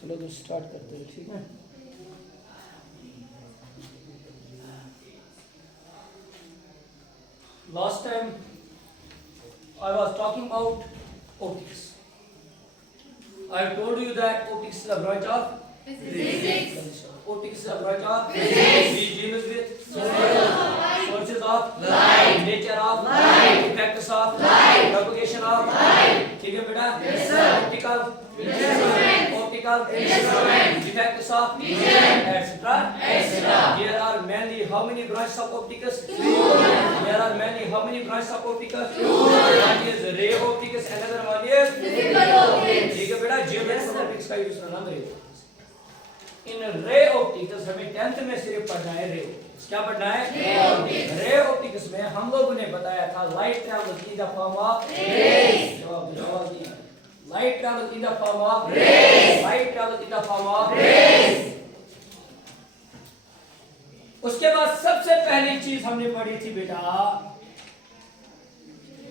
चलो तो स्टार्ट करते हैं, ठीक है। Last time I was talking about optics. I told you that optics is a branch of physics. Optics is a branch of physics. We deal with sources of light, nature of light, effects of light, propagation of light. ठीक है बेटा? Yes sir. Optical instruments, effects of vision, etc. There are mainly how many branches of optics? Two. There are mainly how many branches of optics? Two. One is ray optics, another one is physical optics. ठीक है बेटा? Geometric optics का use करना ray optics. इन ray optics हमें 10th में सिर्फ पढ़ना है ray optics. क्या पढ़ना है? ray optics. ray optics में हम लोगों ने बताया था light travels in the form of rays. जवाब दिया. Light travels in the form of rays. Light travels in the form of rays. उसके बाद सबसे पहली चीज हमने पढ़ी थी बेटा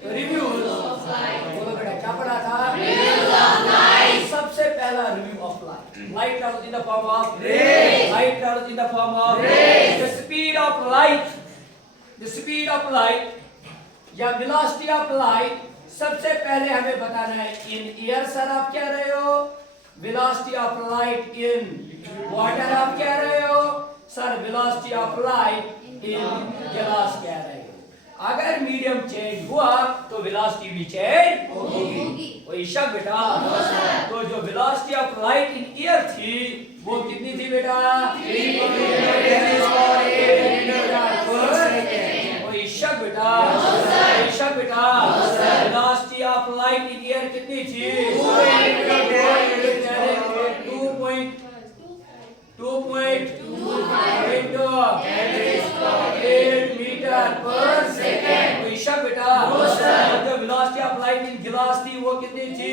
रिव्यूज ऑफ लाइट. बोलो बेटा क्या पढ़ा था? Reviews of light. सबसे पहला review of light. Light travels in the form of rays. Light travels in the form of rays. The speed of light. The speed of light या velocity of light सबसे पहले हमें बताना है in air. Sir आप कह रहे हो velocity of light in water. आप कह रहे हो sir velocity of light in गिलास. कह रहे हो अगर मीडियम चेंज हुआ तो वेलोसिटी भी चेंज होगी. कोई शक बेटा? तो जो velocity of light in air थी वो कितनी थी बेटा? 3.8 कोई शक बेटा? कोई शक बेटा? Velocity of light in air कितनी थी? 2.8 मीटर पर सेकंड. कोई शक बेटा? जो वेलोसिटी ऑफ लाइट इन गिलास थी वो कितनी थी?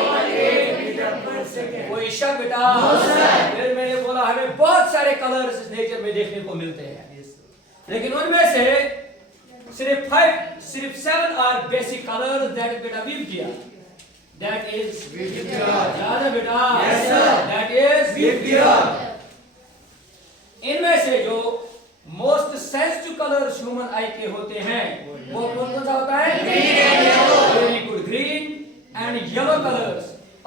2.8 मीटर पर सेकंड. कोई शक बेटा? फिर मैंने बोला हमें बहुत सारे कलर्स इस नेचर में देखने को मिलते हैं, लेकिन उनमें से सिर्फ 7 आर बेसिक कलर्स. दैट बेटा वीव किया. दैट इज याद है बेटा? Yes sir. दैट इज वीव किया. इनमें से जो most sensitive colours human eye के होते हैं वो कौन कौन सा होता है? Green and yellow. Very good. Green and yellow colours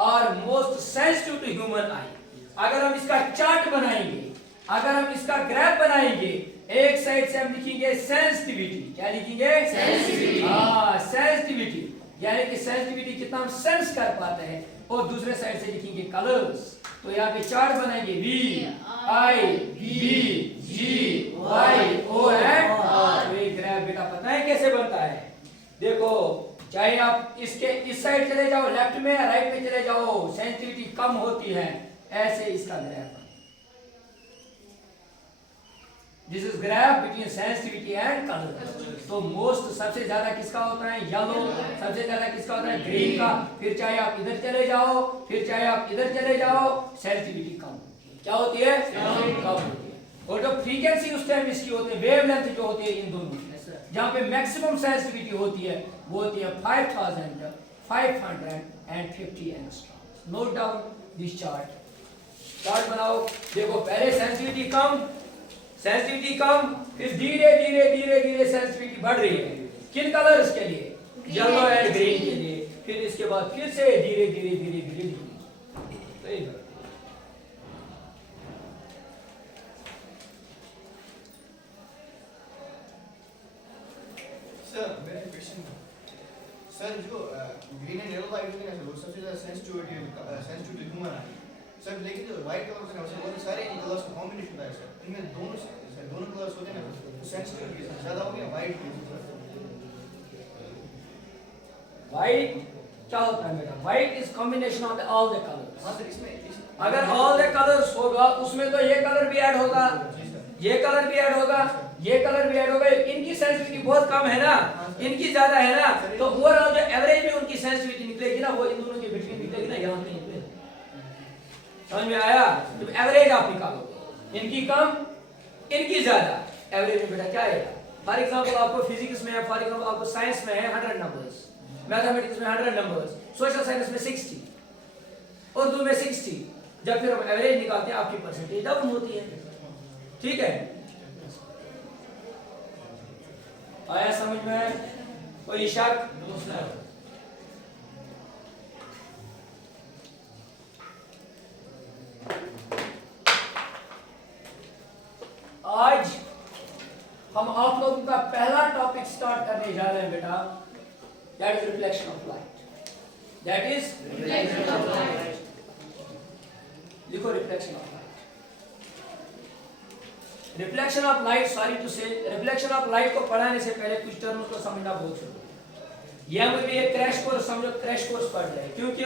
are most sensitive to human eye. अगर हम इसका चार्ट बनाएंगे, अगर हम इसका ग्राफ बनाएंगे, एक साइड से हम लिखेंगे सेंसिटिविटी. क्या लिखेंगे? सेंसिटिविटी. हाँ सेंसिटिविटी यानी कि सेंसिटिविटी कितना हम सेंस कर पाते हैं. और दूसरे साइड से लिखेंगे कलर्स. तो यहाँ पे चार्ट बनाएंगे V I B G Y O and R. तो ये ग्राफ बेटा पता है कैसे बनता है? देखो चाहे आप इसके इस साइड चले जाओ लेफ्ट में, राइट में चले जाओ, सेंसिटिविटी कम होती है. ऐसे इसका graph. This is graph between sensitivity and color. तो मोस्ट सबसे ज्यादा किसका होता है? येलो. सबसे ज्यादा किसका होता है? ग्रीन का. फिर चाहे आप इधर चले जाओ, फिर चाहे आप इधर चले जाओ, सेंसिटिविटी कम होती है. क्या होती है? कम होती है. और जो फ्रीक्वेंसी उस टाइम इसकी होती है, वेवलेंथ जो होती है इन दोनों की, जहाँ पे मैक्सिमम सेंसिटिविटी होती है वो होती है 5550 angstrom. Note down this chart. Chart बनाओ. देखो पहले सेंसिटिविटी कम, फिर धीरे धीरे धीरे धीरे सेंसिटिविटी बढ़ रही है. किन कलर्स के लिए? येलो एंड ग्रीन के लिए. फिर इसके बाद फिर से धीरे धीरे धीरे धीरे धीरे. सर मेरा क्वेश्चन सर जो ग्रीन एंड येलो लाइट होती है ना वो सबसे ज्यादा सेंसिटिव ह्यूमन आई. सर लेकिन जो व्हाइट कलर होते हैं वो सारे इन कलर्स का कॉम्बिनेशन होता है सर. इनमें दोनों कलर्स होते हैं ना तो सेंसिटिविटी ज्यादा होती है व्हाइट की. व्हाइट क्या होता है बेटा? White is combination of all the colours. हां सर इसमें अगर ऑल द कलर्स होगा उसमें तो ये कलर भी ऐड होगा, ये कलर भी ऐड होगा, ये कलर भी ऐड होगा. इनकी सेंसिटिविटी बहुत कम है ना, इनकी ज्यादा है ना. तो ओवरऑल जो एवरेज में उनकी सेंसिटिविटी निकलेगी ना वो इन दोनों के बिटवीन निकलेगी ना, यहाँ पे निकलेगी. समझ में आया? तो एवरेज आप निकालो. इनकी कम, इनकी ज्यादा. एवरेज में बेटा क्या आएगा? फॉर एग्जांपल आपको फिजिक्स में है, फॉर एग्जांपल आपको साइंस में है 100 नंबर्स, मैथमेटिक्स में 100 नंबर्स, सोशल साइंस में 60. और उर्दू में 60, जब फिर हम एवरेज निकालते हैं आपकी परसेंटेज डाउन होती है। ठीक है, आया समझ में? कोई शक? आज हम आप लोगों का पहला टॉपिक स्टार्ट करने जा रहे हैं बेटा, that is reflection of light. That is reflection of light. लिखो reflection of light. Reflection of light, sorry to say, reflection of light को पढ़ाने से पहले कुछ टर्म्स को समझना बहुत जरूरी है। यह भी एक क्रैश कोर्स समझो, क्रैश कोर्स पढ़ रहे हैं क्योंकि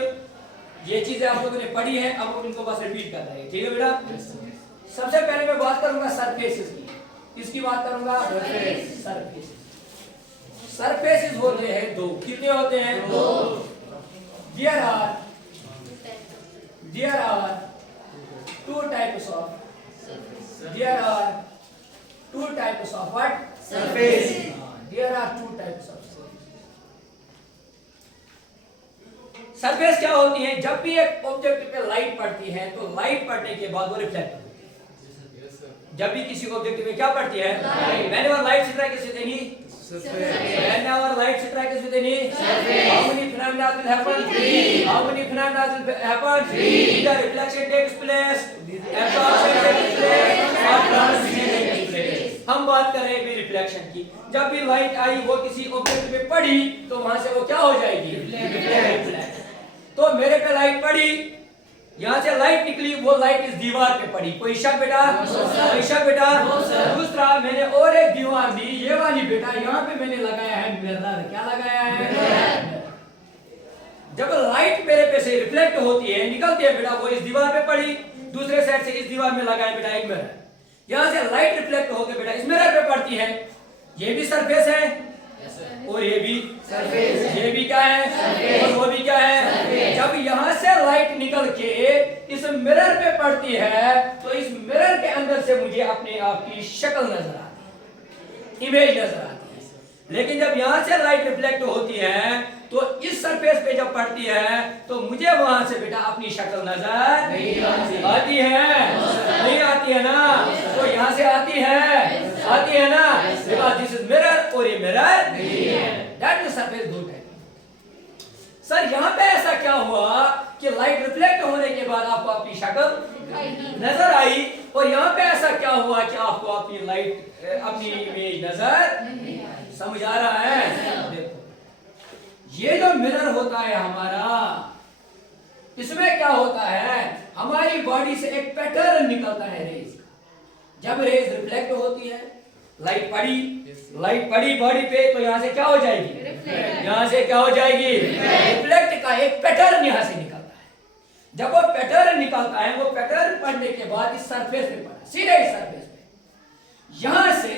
ये चीजें आप लोगों ने पढ़ी है, अब हम इनको बस रिपीट कर रहे हैं। ठीक है बेटा? सबसे पहले मैं बात करूंगा सरफेसेस की। किसकी बात करूंगा? सरफेसेस। सरफेसेस होते हैं दो। कितने होते हैं? दो। There are two types of what? Surface. There are two types of surface क्या होती है? जब भी एक ऑब्जेक्ट पे लाइट पड़ती है तो लाइट पड़ने के बाद वो रिफ्लेक्ट होती है। जब भी किसी ऑब्जेक्ट पे क्या पड़ती है? Whenever light strikes with any whenever light strikes with any how many phenomena will happen? How many phenomena will happen? Either reflection takes place, absorption takes place, or transmission takes place. हम बात कर रहे हैं reflection की। जब भी light आई वो किसी ऑब्जेक्ट पे पड़ी तो वहां से वो क्या हो जाएगी? रिफ्लेक्ट। तो मेरे पे लाइट पड़ी, यहाँ से लाइट निकली, वो लाइट इस दीवार पे पड़ी। कोई शक बेटा? कोई शक बेटा? दूसरा, मैंने और एक दीवार दी, ये वाली बेटा, यहाँ पे मैंने लगाया है मिरर। क्या लगाया है? जब लाइट मेरे पे से रिफ्लेक्ट होती है, निकलती है बेटा, वो इस दीवार पे पड़ी, दूसरे साइड से इस दीवार में लगाया बेटा एक मिरर। यहाँ से लाइट रिफ्लेक्ट होकर बेटा इस मिरर पे पड़ती है। ये भी सरफेस है और ये भी सरफेस। ये भी क्या है? और वो भी क्या है? जब यहाँ से लाइट निकल के इस मिरर पे पड़ती है तो इस मिरर के अंदर से मुझे अपने आप की शक्ल नजर आती है, इमेज नजर आती है। लेकिन जब यहाँ से लाइट रिफ्लेक्ट होती है तो इस सरफेस पे जब पड़ती है तो मुझे वहां से बेटा अपनी शक्ल नजर नहीं आती है। नहीं आती है ना? तो यहाँ से आती है ना? बिकॉज़ दिस इज मिरर और ये मिरर नहीं है। दैट इज सरफेस दो टाइप। सर यहाँ पे ऐसा क्या हुआ कि लाइट रिफ्लेक्ट होने के बाद आपको अपनी शक्ल नजर आई, और यहाँ पे ऐसा क्या हुआ कि आपको अपनी लाइट अपनी इमेज नजर? समझ आ रहा है? देखो, ये जो मिरर होता है हमारा, इसमें क्या होता है? हमारी बॉडी से एक पैटर्न निकलता है रेज का। जब रेज रिफ्लेक्ट होती है, लाइट पड़ी बॉडी पे, तो यहाँ से क्या हो जाएगी? यहाँ से क्या हो जाएगी? रिफ्लेक्ट का एक पैटर्न यहाँ से निकलता है। जब वो पैटर्न निकलता है, वो पैटर्न पढ़ने के बाद इस सरफेस पे पड़ा, सीधे इस सरफेस पे। यहाँ से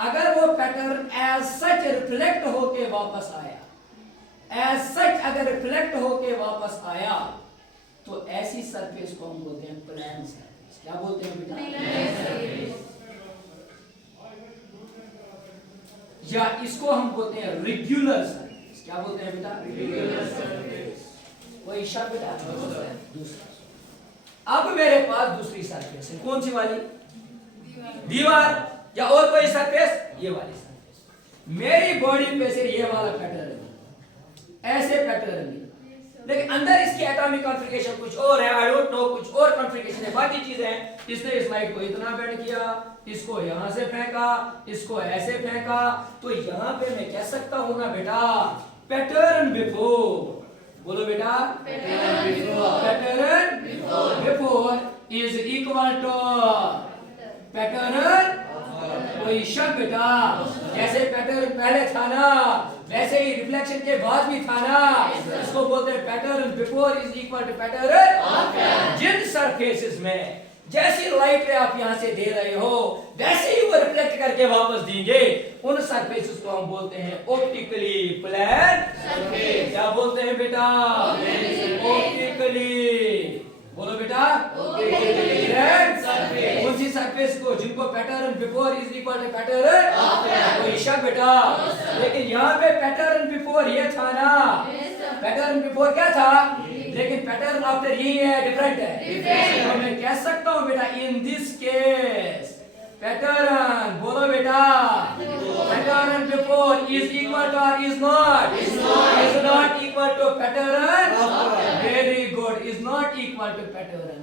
अगर वो पैटर्न एज सच रिफ्लेक्ट होके वापस आया, एज सच अगर रिफ्लेक्ट होके वापस आया, तो ऐसी सरफेस को हम बोलते हैं प्लेन सरफेस। क्या बोलते हैं बेटा? या इसको हम बोलते हैं रेगुलर सरफेस। क्या बोलते हैं बेटा? Regular surface. कोई शब्द बेटा? दूसरा। अब मेरे पास दूसरी सरफेस है, कौन सी वाली? दीवार या और कोई सरफेस? ये वाली सरफेस। मेरी बॉडी पे से ये वाला पैटर्न, ऐसे पैटर्न नहीं, लेकिन अंदर इसकी एटॉमिक कॉन्फ़िगरेशन कुछ और है। आई डोंट नो, कुछ और कॉन्फ़िगरेशन है, बाकी चीजें हैं। इसने इस लाइट को इतना बेंड किया, इसको यहां से फेंका, इसको ऐसे फेंका, तो यहां पे मैं कह सकता हूं ना बेटा, पैटर्न बिफोर। बोलो बेटा, pattern before is equal to pattern. कोई शक बेटा? जैसे पैटर्न पहले था ना, वैसे ही रिफ्लेक्शन के बाद भी था ना। इसको बोलते हैं pattern before is equal to pattern. जिन सरफेसेस में जैसी लाइट आप यहां से दे रहे हो वैसे ही वो रिफ्लेक्ट करके वापस देंगे, उन सरफेसेस को हम बोलते हैं ऑप्टिकली प्लेन सरफेस। क्या बोलते हैं बेटा? ऑप्टिकली। बोलो बेटा, प्लेन सरफेस। कौन सी सरफेस को? जिनको pattern before is equal to pattern. कोई शक बेटा? लेकिन यहाँ पे पैटर्न बिफोर ये था ना, पैटर्न बिफोर क्या था? लेकिन पैटर्न आफ्टर यही है, डिफरेंट है। तो मैं कह सकता हूँ बेटा इन दिस केस पैटर्न, बोलो बेटा, pattern before is equal to और is not equal to pattern after. Very good, is not equal to pattern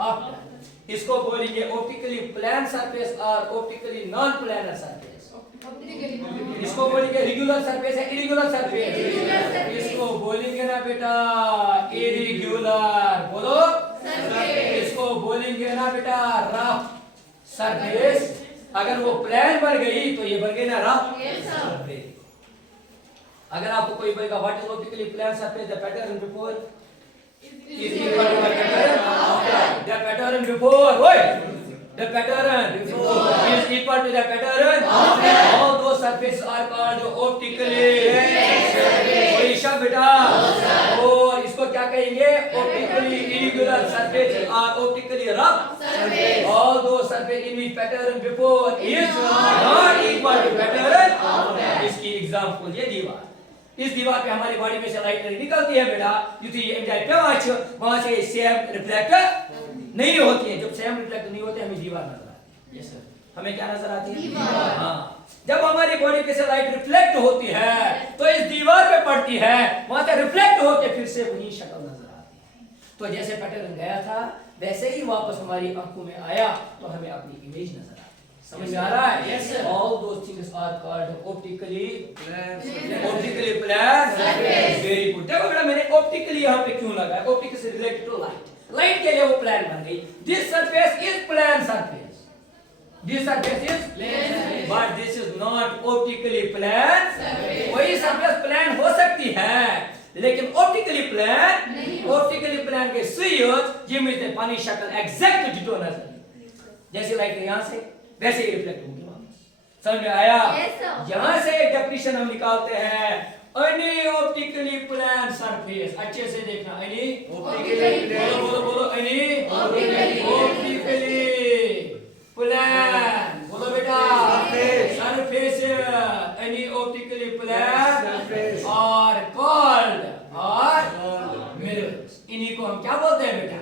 after. इसको बोलेंगे ऑप्टिकली प्लान सरफेस और ऑप्टिकली नॉन प्लानर सरफेस। इसको बोलेंगे रेगुलर सरफेस है irregular surface. इसको बोलेंगे ना बेटा इरेगुलर, बोलो सरफेस। इसको बोलेंगे ना बेटा रफ सरफेस। अगर वो प्लान बन गई तो ये बन गई ना रफ सरफेस। अगर आपको कोई बोलेगा what is optically plan surface, the pattern before is equal to the pattern after. The pattern before, what? The pattern before is equal to the pattern after. All those surfaces are called optically surface. कोई शब्द बेटा, और इसको क्या कहेंगे? Optically irregular surface or optically rough surface. All those surfaces in which pattern before is not equal to pattern after. इसकी example ये दीवार। इस दीवार पे हमारी बॉडी में से लाइट निकलती है बेटा, वहां से सेम रिफ्लेक्ट नहीं होती है। जब सेम रिफ्लेक्ट नहीं होते हमें दीवार नजर आती है। Yes sir. हमें क्या नजर आती है? हाँ। जब हमारी बॉडी पे से लाइट रिफ्लेक्ट होती है तो इस दीवार पे पड़ती है, वहां से रिफ्लेक्ट होकर फिर से वही शक्ल नजर आती है। तो जैसे पैटर्न गया था वैसे ही वापस हमारी आंखों में आया तो हमें अपनी इमेज नजर आती है। समझ में आ रहा है? Yes sir. All those things are called optically plan surface. Very good. देखो बेटा मैंने optically यहाँ पे क्यों लगाया? Optical से related to light. Light के लिए वो plan बन गई। This surface is plan surface. This surface is plan surface. But this is not optically plan surface. वही surface plan हो सकती है लेकिन optically plan के सुइयों जिनमें से पानी शक्ल exact डिटो नजर जैसे लाइट यहाँ से वैसे ही रिफ्लेक्ट होंगे वापस। समझ में आया? यहाँ से एक डेफिनेशन हम निकालते हैं, any optically plane surface। अच्छे से देखना, any बोलो any optically plane, बोलो बेटा surface, any optically plane are called mirrors। इन्हीं को हम क्या बोलते हैं बेटा?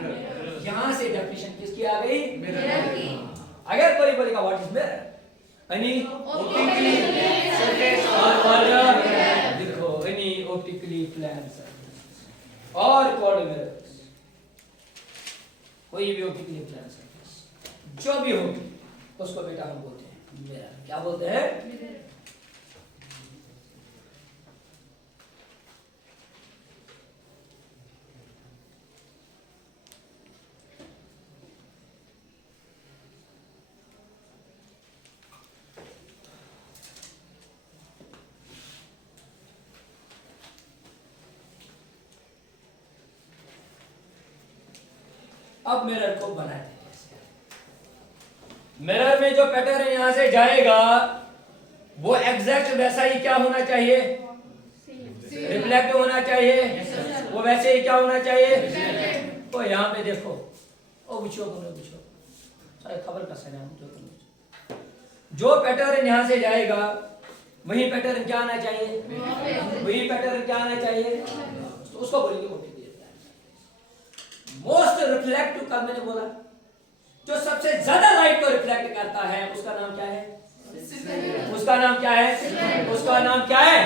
यहाँ से डेफिनेशन किसकी आ गई? मिरर की। अगर कोई बोलेगा what is mirror, any optically surface और देखो एनी ऑप्टिकली प्लान सरफेस और कॉल्ड मिरर्स। कोई भी ऑप्टिकली प्लान सरफेस जो भी होगी उसको बेटा हम बोलते हैं मिरर। क्या बोलते हैं? मिरर। अब मिरर को बनाते हैं। मिरर में जो पैटर्न यहां से जाएगा वो एग्जैक्ट वैसा ही क्या होना चाहिए? रिफ्लेक्ट होना चाहिए। वो वैसे ही क्या होना चाहिए? तो यहाँ पे देखो ओ बुझो सारे खबर का सना जो पैटर्न यहां से जाएगा वही पैटर्न क्या आना चाहिए? वही पैटर्न क्या आना चाहिए? तो उसको बोलेंगे मोस्ट रिफ्लेक्टिव। कल मैंने बोला जो सबसे ज्यादा लाइट को रिफ्लेक्ट करता है उसका नाम क्या है? उसका नाम क्या है? उसका नाम क्या है?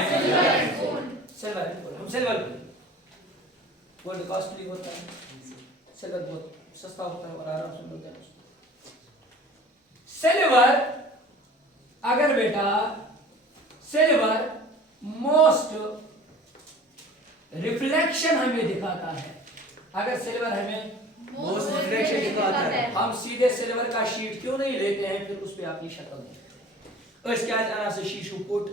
सिल्वर। हम सिल्वर गोल्ड कॉस्टली होता है, सिल्वर बहुत सस्ता होता है और आराम से मिलता है। सिल्वर अगर बेटा सिल्वर मोस्ट रिफ्लेक्शन हमें दिखाता है। अगर सिल्वर हमें मोस्ट रिफ्लेक्शन दिखाता है हम सीधे सिल्वर का शीट क्यों नहीं लेते हैं, फिर उस पे अपनी शक्ल देखते हैं। इसके आना से शीशु कोट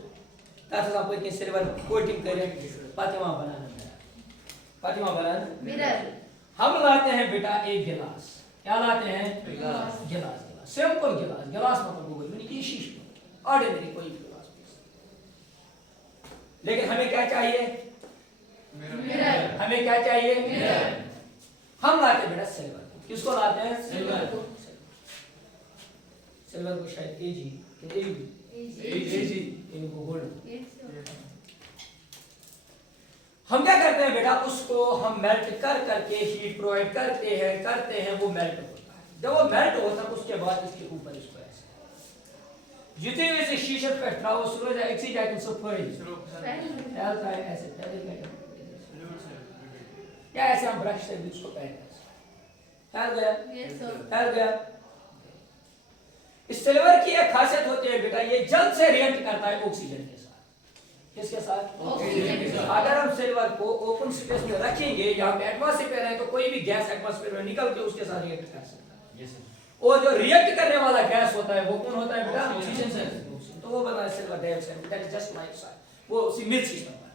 ताकि आप इतने सिल्वर कोटिंग करें प्रतिमा बनाना मिरर। हम लाते हैं बेटा एक गिलास। क्या लाते हैं? गिलास सिंपल गिलास मतलब वो यानी शीशा ऑर्डिनरी कोई गिलास। लेकिन हमें क्या चाहिए? मिरर। हमें क्या चाहिए? मिरर। हम लाते बेटा सिल्वर। किसको लाते हैं? सिल्वर को। सिल्वर को शायद एजी इनको गोल्ड। हम क्या करते हैं बेटा, उसको हम मेल्ट कर करके हीट प्रोवाइड करते हैं, वो मेल्ट होता है। जब वो मेल्ट होता है उसके बाद इसके ऊपर इसको ऐसे जितने वैसे शीशे पे ट्राओ सूरज एक्सी जाके सब फैल फैलता है ऐसे या ऐसे हम ब्रश से भी उसको फैल गया। इस सिल्वर की एक खासियत होती है बेटा, ये जल्द से रिएक्ट करता है ऑक्सीजन के साथ। किसके साथ? ऑक्सीजन के साथ। अगर हम सिल्वर को ओपन स्पेस में रखेंगे, यहाँ पे एटमॉस्फेयर है, तो कोई भी गैस एटमॉस्फेयर में निकल के उसके साथ रिएक्ट कर सकता है। और जो रिएक्ट करने वाला गैस होता है वो कौन होता है बेटा? ऑक्सीजन से। तो वो बना है silver dioxide, that is just like side. वो उसी मिल सिस्टम पर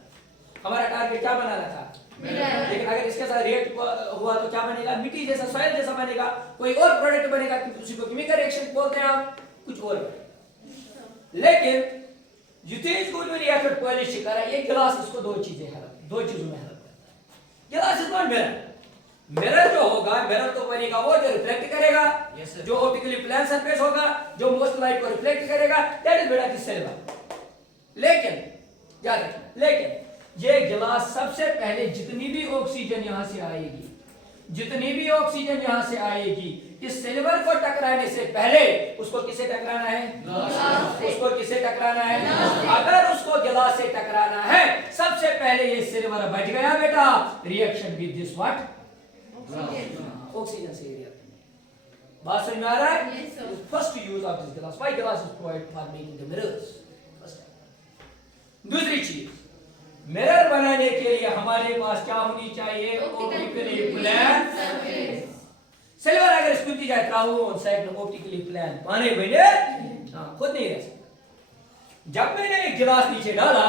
हमारा टारगेट क्या बनाना था? लेकिन अगर इसके साथ रिएक्ट हुआ तो क्या बनेगा? मिट्टी जैसा, सॉइल जैसा बनेगा, कोई और प्रोडक्ट बनेगा, उसी को केमिकल रिएक्शन बोलते हैं आप, कुछ और बनेगा। लेकिन जितने इसको जो रिएक्ट पॉलिश करा, ये गिलास इसको दो चीजों में हेल्प करता है। गिलास इज नॉट मिरर। मिरर जो होगा, मिरर तो बनेगा वो जो रिफ्लेक्ट करेगा, जो ऑप्टिकली प्लेन सरफेस होगा, जो मोस्ट लाइट को रिफ्लेक्ट करेगा, दैट इज बेटा दिस सिल्वर। लेकिन याद रखना, लेकिन ये गिलास सबसे पहले जितनी भी ऑक्सीजन यहां से आएगी, इस सिल्वर को टकराने से पहले उसको किसे टकराना है? उसको किसे टकराना है? अगर उसको गिलास से टकराना है, सबसे पहले ये सिल्वर बच गया बेटा, reaction with this what? Oxygen से रिएक्ट। बात समझ में आ रहा है? फर्स्ट यूज ऑफ दिस गिलास, व्हाई गिलास is provide for making the mirrors. दूसरी चीज, मिरर बनाने के लिए हमारे पास क्या होनी चाहिए? Optically plane surface. सिल्वर अगर इसको दी जाए ट्राउन साइड में ऑप्टिकली प्लेन पानी बने, खुद नहीं रह सकता। जब मैंने एक गिलास नीचे डाला,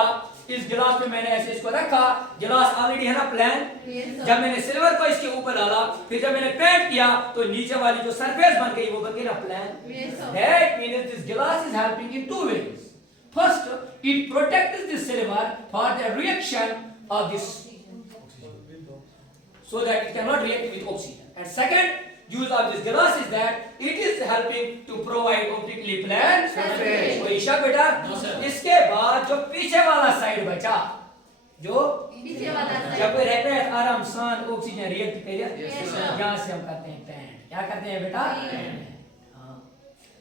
इस गिलास में मैंने ऐसे इसको रखा, गिलास ऑलरेडी है ना प्लेन। जब मैंने सिल्वर को इसके ऊपर डाला, फिर जब मैंने पेंट किया, तो नीचे वाली जो सरफेस बन गई वो बन गई ना plane. That means this glass is helping in two ways. First, it protects the silver for the reaction of this, so that it cannot react with oxygen. And second use of this glass is that it is helping to provide optically plane surface. कोई शक बेटा? इसके बाद जो पीछे वाला side बचा, जो पीछे वाला साइड, जब रहते हैं आराम सान ऑक्सीजन रिएक्ट करेगा, यहाँ से हम करते हैं पेंट। क्या करते हैं बेटा?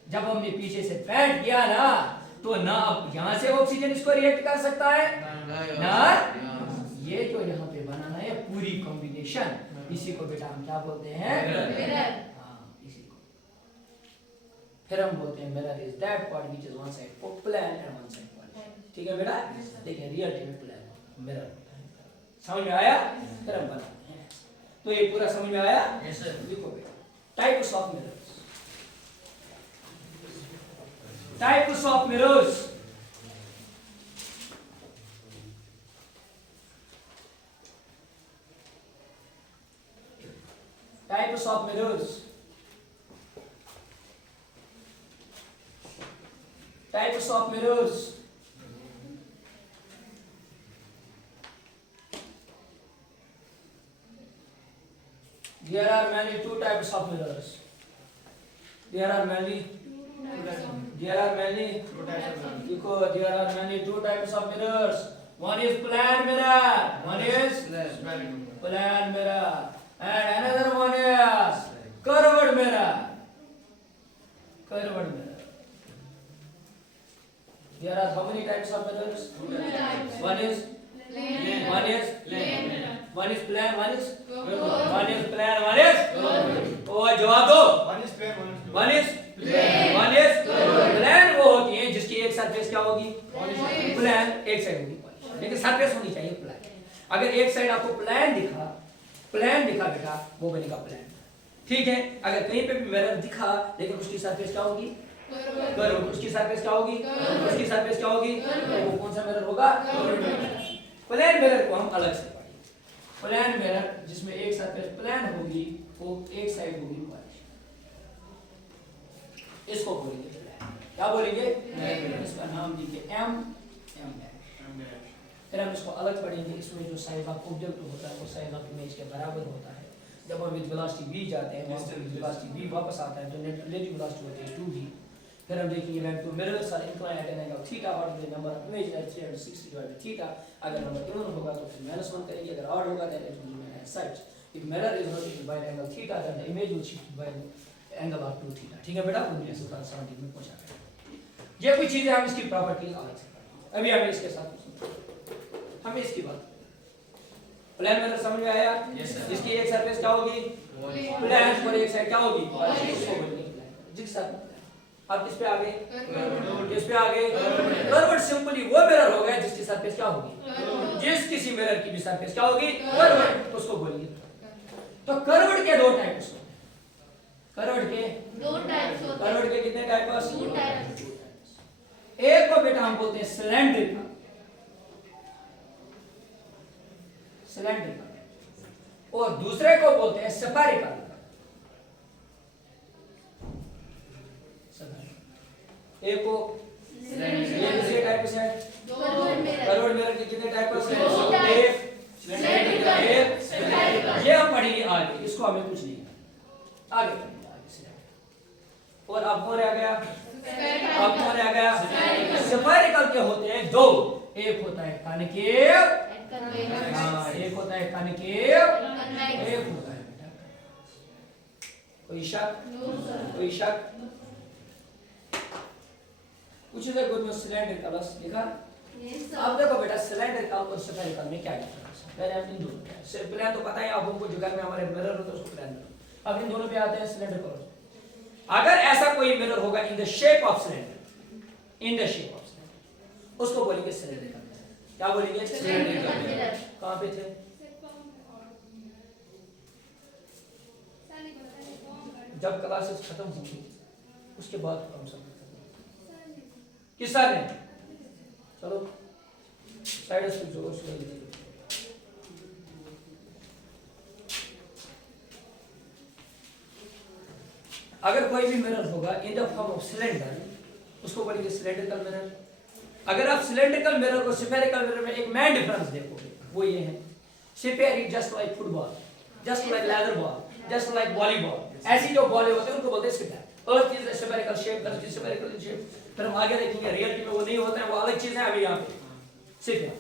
जब हमने पीछे से पेंट किया ना, तो ना अब यहां से ऑक्सीजन इसको रिएक्ट कर सकता है ना, ये जो यहाँ पे बनाना है पूरी कॉम्बिनेशन, इसी को बेटा हम क्या बोलते हैं? मिरर। इसी को फिर हम बोलते हैं mirror is that part which is one side plane and one side polish. ठीक है बेटा? देखिए रियलिटी में प्लेन मिरर समझ में आया? फिर हम बनाते हैं। तो ये पूरा समझ में आया? Yes sir. देखो बेटा, types of mirror. Types of mirrors. Types of mirrors. Types of mirrors. There are mainly two types of mirrors. There are mainly two types of mirrors. One is plane mirror, one is plane mirror, and another one is curved mirror. There are how many types of mirrors? One is plane, one is plane, one is plane, one is ओ जवाब दो। One is plane, one is plane वो होती है जिसकी एक surface क्या होगी? प्लेन, एक साइड होगी, लेकिन सरफेस होनी चाहिए प्लेन। अगर एक साइड आपको प्लेन दिखा बेटा, वो बनेगा प्लेन। ठीक है? अगर कहीं पे भी मिरर दिखा लेकिन उसकी सरफेस क्या होगी? कर्व। उसकी सरफेस क्या होगी? तो वो कौन सा मिरर होगा? प्लेन मिरर को हम अलग से पढ़ेंगे। प्लेन मिरर जिसमें एक सरफेस प्लेन होगी, वो एक साइड होगी पॉलिश। इसको बोलेंगे क्या बोलेंगे? इसका नाम दीजिए एम डैश। फिर हम इसको अलग पढ़ेंगे। इसमें जो साइज ऑफ ऑब्जेक्ट होता है वो साइज ऑफ इमेज के बराबर होता है। जब हम विद वेलोसिटी v जाते हैं, विद वेलोसिटी v वापस आता है, तो नेट रिलेटिव वेलोसिटी होती है 2v। फिर हम देखेंगे when two mirrors are inclined at an angle theta, what is the number of images at 360 divided by theta. अगर नंबर इवन होगा तो फिर -1 करेंगे, अगर odd होगा then it will remain as such. If mirror is rotated by an angle theta, then the image will shift by an angle of 2 theta. ठीक है बेटा, 1970 में पहुंचा गया। ये कुछ चीजें हम इसकी प्रॉपर्टीज अलग से पढ़ेंगे। अभी हमें इसके साथ हमें इसकी बात प्लान मिरर समझ में आया? Yes, sir. इसकी एक सरफेस क्या होगी? प्लान और एक साइड क्या होगी? उसको बोलेंगे प्लान। जिस साथ आप किस पे आ गए? किस पे आ गए? कर्व्ड सिंपली वो मिरर होगा जिसकी सरफेस क्या होगी? जिस किसी मिरर की भी सरफेस क्या होगी? कर्व्ड, उसको बोलेंगे। तो कर्व्ड के दो टाइप्स होते हैं। कर्व्ड के दो टाइप्स होते हैं। कर्व्ड के कितने टाइप्स? Two types. एक को बेटा हम बोलते हैं सिलेंड्रिकल, सिलेंड्रिकल, और दूसरे को बोलते हैं स्फेरिकल। एक को ये दूसरे टाइप्स है। कर्व्ड मिरर के कितने टाइप्स हैं? दो टाइप। एक सिलेंड्रिकल, एक स्फेरिकल। ये हम पढ़ेंगे आगे, इसको हमें कुछ नहीं आगे पढ़ेंगे आगे से। और अब कौन रह गया? अब कौन रह गया? स्फेरिकल के होते हैं दो, एक होता है कॉन्केव, हाँ एक होता है कॉन्केव, एक होता है बेटा। कोई शक? कोई शक? कुछ इधर गुड सिलेंड्रिकल लिखा। अब देखो बेटा सिलेंड्रिकल और स्फेरिकल में क्या डिफरेंस है? पहले हम इन दोनों पे प्लान तो पता है आप लोगों को, जो घर में हमारे मिरर होते हैं उसको प्लान करो। अब इन दोनों पे आते हैं सिलेंड्रिकल। अगर ऐसा कोई मिरर होगा in the shape of cylinder, in the shape of cylinder, उसको बोलेंगे सिलेंड्रिकल। क्या बोलेंगे? सिलेंड्रिकल। कहां पे थे? जब क्लासेस खत्म होंगी उसके बाद हम सब किस सर ने? चलो साइड से जोर से अगर कोई भी मिरर होगा in the form of cylinder, उसको बोलेंगे सिलेंड्रिकल मिरर। अगर आप सिलेंड्रिकल मिरर और स्फेरिकल मिरर में एक मेन डिफरेंस देखोगे, वो ये है, sphere is just like football, just like leather ball, just like volleyball. ऐसी जो बॉलें होती हैं उनको बोलते हैं sphere. Earth is spherical shape, earth is spherical shape. फिर हम आगे देखेंगे रियलिटी में वो नहीं होता है, वो अलग चीज है। अभी यहाँ पे स्फेयर।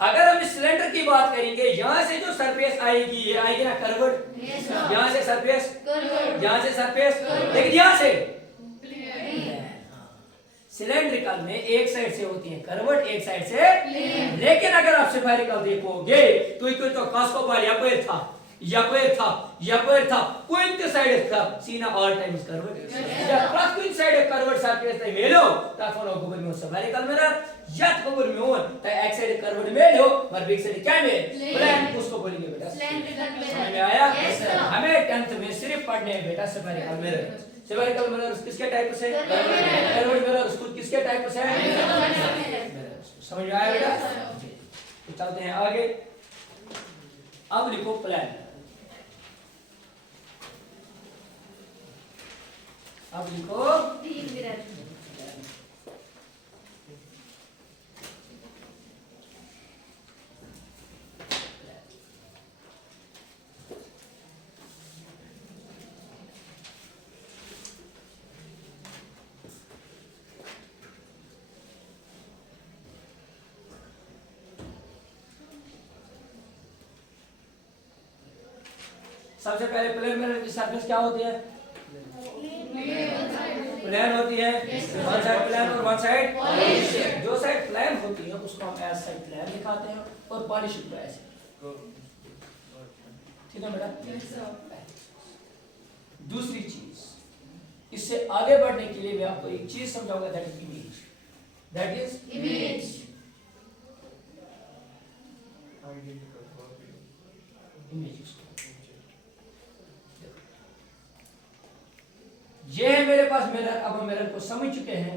अगर हम सिलेंडर की बात करेंगे, यहां से जो सरफेस आएगी ये आएगी ना कर्व्ड, यहां से सरफेस, यहां से सरफेस, लेकिन यहां से सिलेंड्रिकल में एक साइड से होती है कर्व्ड, एक साइड से। लेकिन अगर आप स्फेरिकल देखोगे तो कास्को बॉल या कोई था, कुछ साइड था सीना ऑल टाइम्स कर्व्ड, या प्लस कुछ साइड कर्व्ड सरफेस ते मेलो ताफनो गुबर में स्फेरिकल मिरर, या गुबर में हो तो एक साइड कर्व्ड मेलो और बीच साइड क्या में प्लेन, उसको बोलेंगे बेटा सिलेंड्रिकल मिरर। समझ में आया? Yes, sir. हमें 10th में सिर्फ पढ़ने हैं बेटा स्फेरिकल मिरर। स्फेरिकल मिरर किसके टाइप से? कर्व्ड मिरर उसको किसके टाइप से? समझ में आया बेटा? तो चलते हैं आगे। अब लिखो प्लान। अब लिखो मिरर। सबसे पहले प्लेन मिरर की सरफेस क्या होती है? प्लेन होती है। वन साइड प्लेन और वन साइड, जो साइड प्लेन होती है उसको हम एज साइड प्लेन दिखाते हैं और पॉलिश को ऐसे। ठीक है बेटा? दूसरी चीज, इससे आगे बढ़ने के लिए मैं आपको एक चीज समझाऊंगा, that is image. That is image. Image. ये है मेरे पास मिरर। अब हम मिरर को समझ चुके हैं।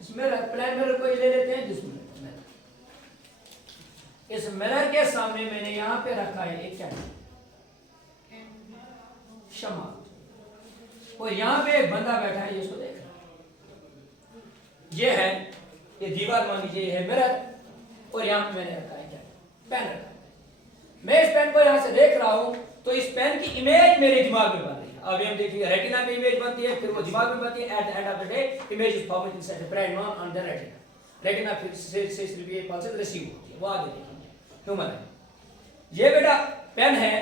इस मिरर प्लेन मिरर को ले लेते हैं। जिस मिरर, इस मिरर के सामने मैंने यहां पे रखा है एक शमा, और यहां पे एक बंदा बैठा है, ये इसको देख रहा है। ये है, ये दीवार मान लीजिए, ये है मिरर, और यहां पे मैंने रखा है क्या? पेन रखा है। मैं इस पेन को यहां से देख रहा हूं तो इस पेन की इमेज मेरे दिमाग में बन रही है। अभी हम देखिए रेटिना में इमेज बनती है, फिर वो दिमाग में बनती है. At the end of the day image is formed inside the brain on the retina. Retina फिर से भी एक पल्स रिसीव होती है. वो आगे देखेंगे. ह्यूमन है. ये बेटा पेन है,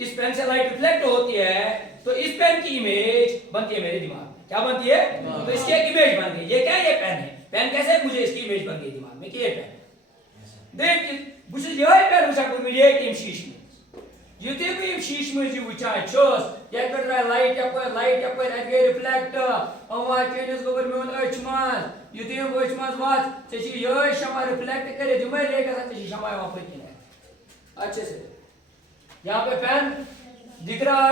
इस पेन से लाइट रिफ्लेक्ट होती है, तो इस पेन की इमेज बनती है मेरे दिमाग में. क्या बनती है? तो इसकी एक इमेज बन गई. ये क्या है? ये पेन है. पेन कैसे मुझे इसकी इमेज बन गई दिमाग में कि ये पेन. देख bu यह पेन उसा को मिले कि शीश में. युते को ये शीश में जो उचा चोस या कर लाइट या पर एगे रिफ्लेक्ट अवा केनिस गोबर में अचमान युते वो अचमान बात से ये शमा रिफ्लेक्ट करे जो मैं लेगा से शमा वहां पर की है. अच्छे से यहाँ पे पेन दिख रहा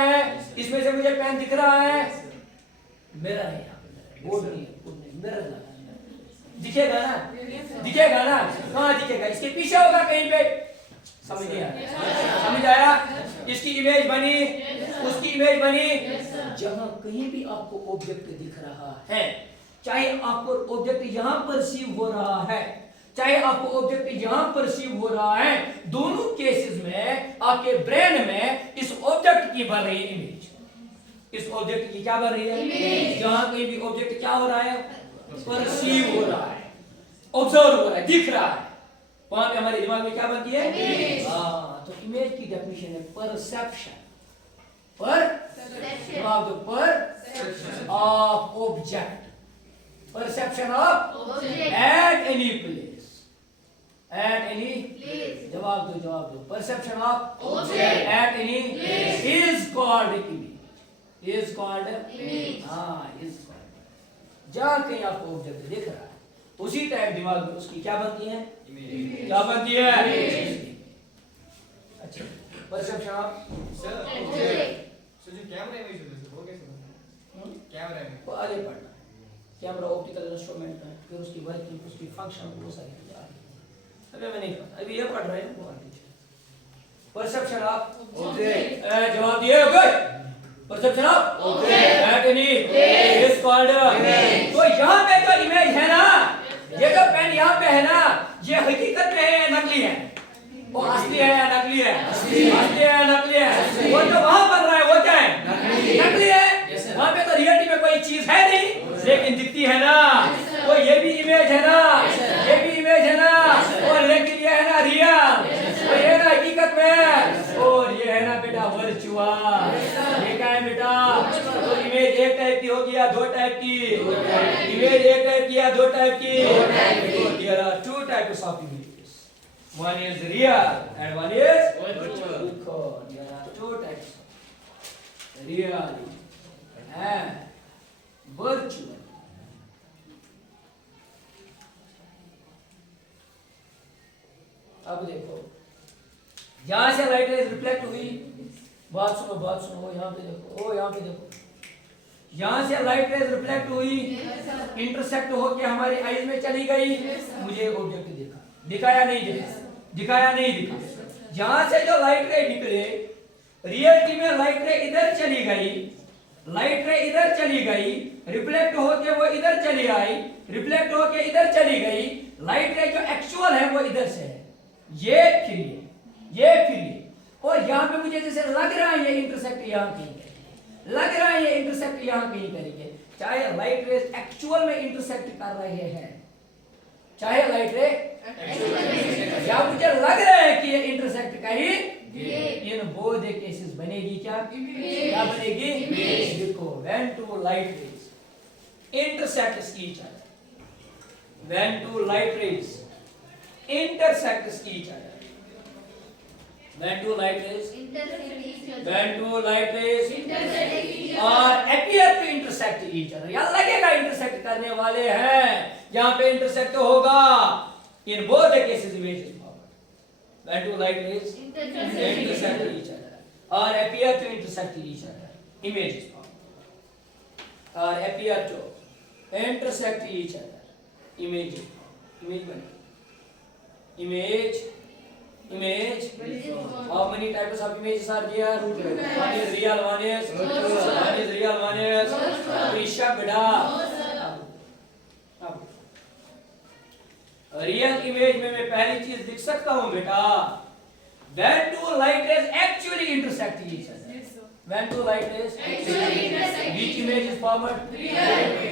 है, इसमें से मुझे पेन दिख रहा है. मेरा नहीं, यहाँ पे बोर्ड नहीं, मिरर लगा. दिखेगा ना? कहाँ दिखेगा? इसके पीछे होगा कहीं पे. समझ आया? इसकी इमेज बनी, उसकी इमेज बनी. जहाँ कहीं भी आपको ऑब्जेक्ट दिख रहा है, चाहे आपको ऑब्जेक्ट यहाँ परसीव हो रहा है, चाहे आपको ऑब्जेक्ट यहाँ परसीव हो रहा है, दोनों केसेस में आपके ब्रेन में इस ऑब्जेक्ट की बन रही है इमेज. इस ऑब्जेक्ट की क्या बन रही है? इमेज. जहाँ कहीं भी ऑब्जेक्ट क्या हो रहा है? परसीव हो रहा है, ऑब्जर्व हो रहा है, दिख रहा है. वहां पे हमारे दिमाग में क्या बनती है? इमेज. हाँ, तो इमेज की डेफिनेशन है perception. Perception of object. Perception of Object. At any place. Place. जवाब दो. Perception of Object. At any Place. Is called image. Image. हाँ, इज कॉल्ड. जहाँ कहीं आपको ऑब्जेक्ट दिख रहा है, उसी टाइम दिमाग में उसकी क्या बनती है? इमेज. क्या बनती है? इमेज. अच्छा, परसेप्शन ऑफ Object. सर जो कैमरा इमेज होता है वो कैसे बनता है? कैमरा इमेज वो आगे पढ़ना. कैमरा ऑप्टिकल इंस्ट्रूमेंट है, फिर उसकी वर्किंग, उसकी फंक्शन, वो सारी चीजें आगे. अभी मैं नहीं पढ़ता, अभी ये पढ़ रहे हैं वो आगे. Perception of Object. जवाब दिए. Good. Perception of Object. At any is called image. तो यहाँ पे जो इमेज है ना, ये जो पेन यहाँ पे है ना, ये हकीकत में है या नकली है? वो असली है या नकली है? असली है या नकली है? वो जो वहां बन रहा है वो क्या है? नकली है. वहां पे तो रियलिटी में कोई चीज है नहीं, लेकिन दिखती है ना. तो ये भी इमेज है ना, ये भी इमेज है ना, और लेकिन ये है ना रियल, और ये ना हकीकत में, और ये है ना बेटा वर्चुअल. ये क्या है बेटा? तो इमेज एक टाइप की होगी या दो टाइप की? इमेज एक टाइप की या दो टाइप की? There are two types of images. One is real and one is virtual. There are two types. Real and virtual. अब देखो, यहां से लाइट रेज रिफ्लेक्ट हुई. बात सुनो, यहाँ पे देखो, यहाँ पे देखो. यहां से लाइट रेज रिफ्लेक्ट हुई, इंटरसेक्ट होके हमारी आईज में चली गई. मुझे ऑब्जेक्ट दिखा या नहीं दिखा? यहां से जो लाइट रे निकले, रियलिटी में लाइट रे इधर चली गई, रिफ्लेक्ट होके वो इधर चली आई, रिफ्लेक्ट होके इधर चली गई. लाइट रे जो एक्चुअल है वो इधर से है, ये फिर ये. और यहाँ पे मुझे जैसे लग रहा है ये इंटरसेक्ट यहाँ कहीं करेंगे, लग रहा है ये इंटरसेक्ट यहाँ कहीं करेंगे. चाहे लाइट रेज एक्चुअल में इंटरसेक्ट कर रहे हैं, चाहे लाइट रे या मुझे लग रहा है कि ये इंटरसेक्ट कहीं, इन बोथ केसेस बनेगी क्या? क्या बनेगी? देखो, when two light rays intersect each other, when two light rays intersect each other, when two light rays और appear to intersect each other, या लगेगा इंटरसेक्ट करने वाले हैं, यहाँ पे इंटरसेक्ट होगा. In both the cases image is formed. When two light rays intersect each other or appear to intersect each other, image is formed. Or appear to intersect each other, image is formed. Image बनेगी. Image. How many types of images are there? One is real, one is real, one is Isha beda. Real image में मैं पहली चीज लिख सकता हूं बेटा, when two light rays actually intersect each other. When two light rays Actually intersect. which image is formed? Real.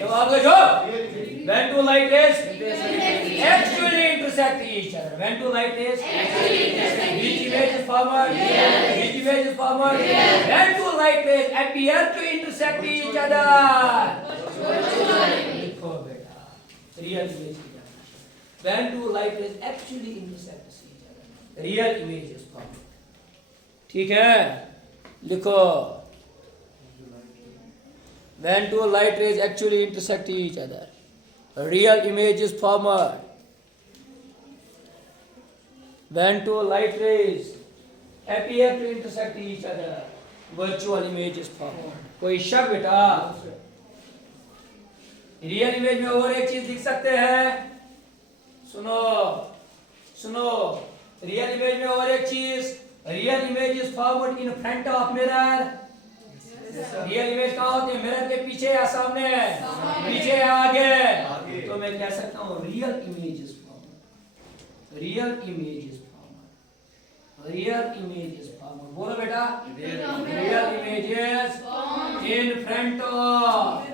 जवाब दो जो Really? when two light rays Intersect. actually intersect each other. When two light rays Actually intersect. which image is formed? Real. Which image is formed? Real. When two light rays appear to intersect each other. देखो बेटा real image की definition. When two light rays actually intersect each other, real image is formed. ठीक है, लिखो. When two light rays actually intersect each other, real image is formed. When two light rays appear to intersect each other, virtual image is formed. कोई शक बेटा? Real image में और एक चीज लिख सकते हैं. सुनो सुनो, रियल इमेज में और एक चीज, real image is forward in front of mirror. Real image कहाँ होती है? मिरर के पीछे या सामने? पीछे या आगे? तो मैं कह सकता हूँ real image is forward. Real image is forward. Real image is forward. बोलो बेटा. Real image is in front of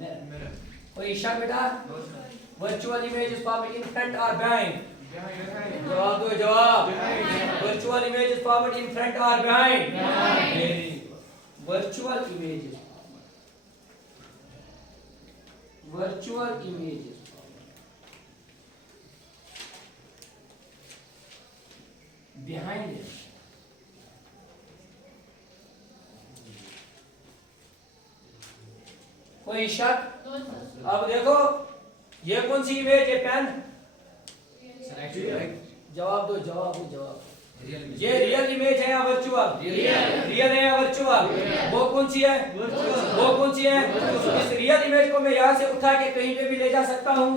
mirror. कोई शक बेटा? Virtual image is forward in front और बिहाइंड? जवाब दो जवाब. Virtual image is forward in front और behind? Very good. Virtual image is forward. Virtual image is forward behind it. कोई शक? अब देखो ये कौन सी इमेज है? पेन. जवाब दो जवाब दो जवाब. ये रियल इमेज है या वर्चुअल? रियल है या वर्चुअल? वो कौन सी है? वो कौन सी है? इस रियल इमेज को मैं यहाँ से उठा के कहीं पे भी ले जा सकता हूँ.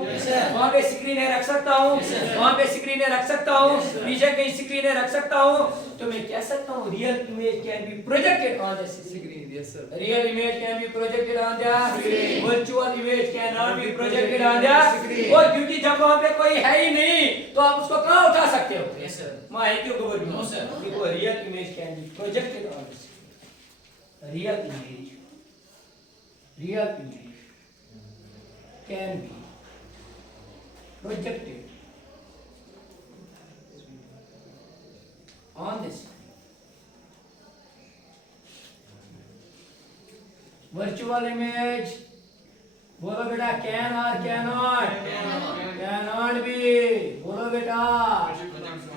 वहाँ पे स्क्रीनें रख सकता हूँ. वहाँ पे स्क्रीनें रख सकता हूँ. पीछे कहीं स्क्रीनें रख सकता हूँ. तो मैं कह सकता हूँ real image can be projected on the screen. Real image can be projected on the screen. Virtual image cannot be projected on the screen. वो क्योंकि जब वहाँ पे कोई है ही नहीं तो आप उसको कहाँ उठा सकते हो? Yes sir. माँ है क्यों गवर्नमेंट? No sir. देखो real image can be projected on the screen. Real image can be projected on the screen. Virtual image, बोलो बेटा can or cannot? Cannot be. बोलो बेटा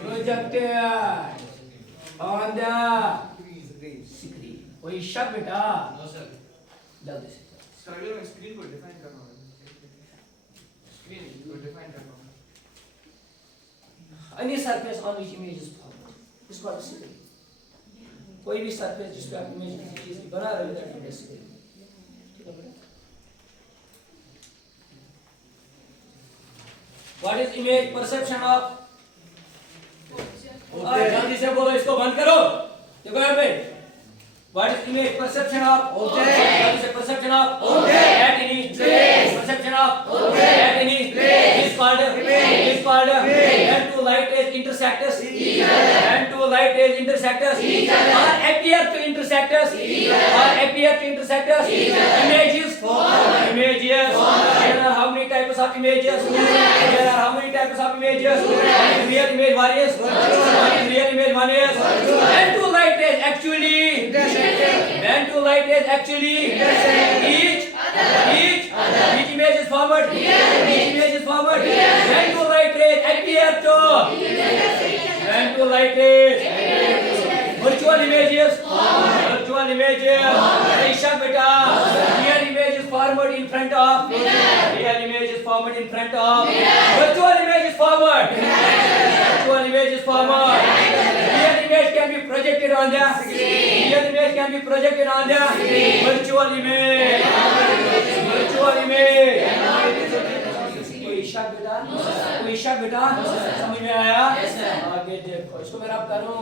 projected on the screen. कोई शक बेटा? जल्दी से. स्क्रीन को डिफाइन करना होगा. स्क्रीन को डिफाइन करना होगा. Any surface on which image is formed is called a screen. कोई भी surface जिस पे आप image किसी चीज की बना रहे हो that is a screen. What is image perception of? जल्दी से बोलो, इसको बंद करो. देखो यहाँ पे. What is image perception of? जल्दी से perception of at any place. Perception of at any place is called when two light rays intersect each other. When two light rays intersect each other or appear to intersect each other. Images formed. There are how many types of images? There are how many types of images? One is real image, one is real image, one is when two light rays actually each which image is forward? Which image is forward? When two light rays appear to when two light rays virtual images Aisha beta real image is forward in front of real image is forward in front of virtual image is forward real image can be projected on the virtual image कोई शक बेटा समझ में आया? आगे देखो, इसको मैं रब करूं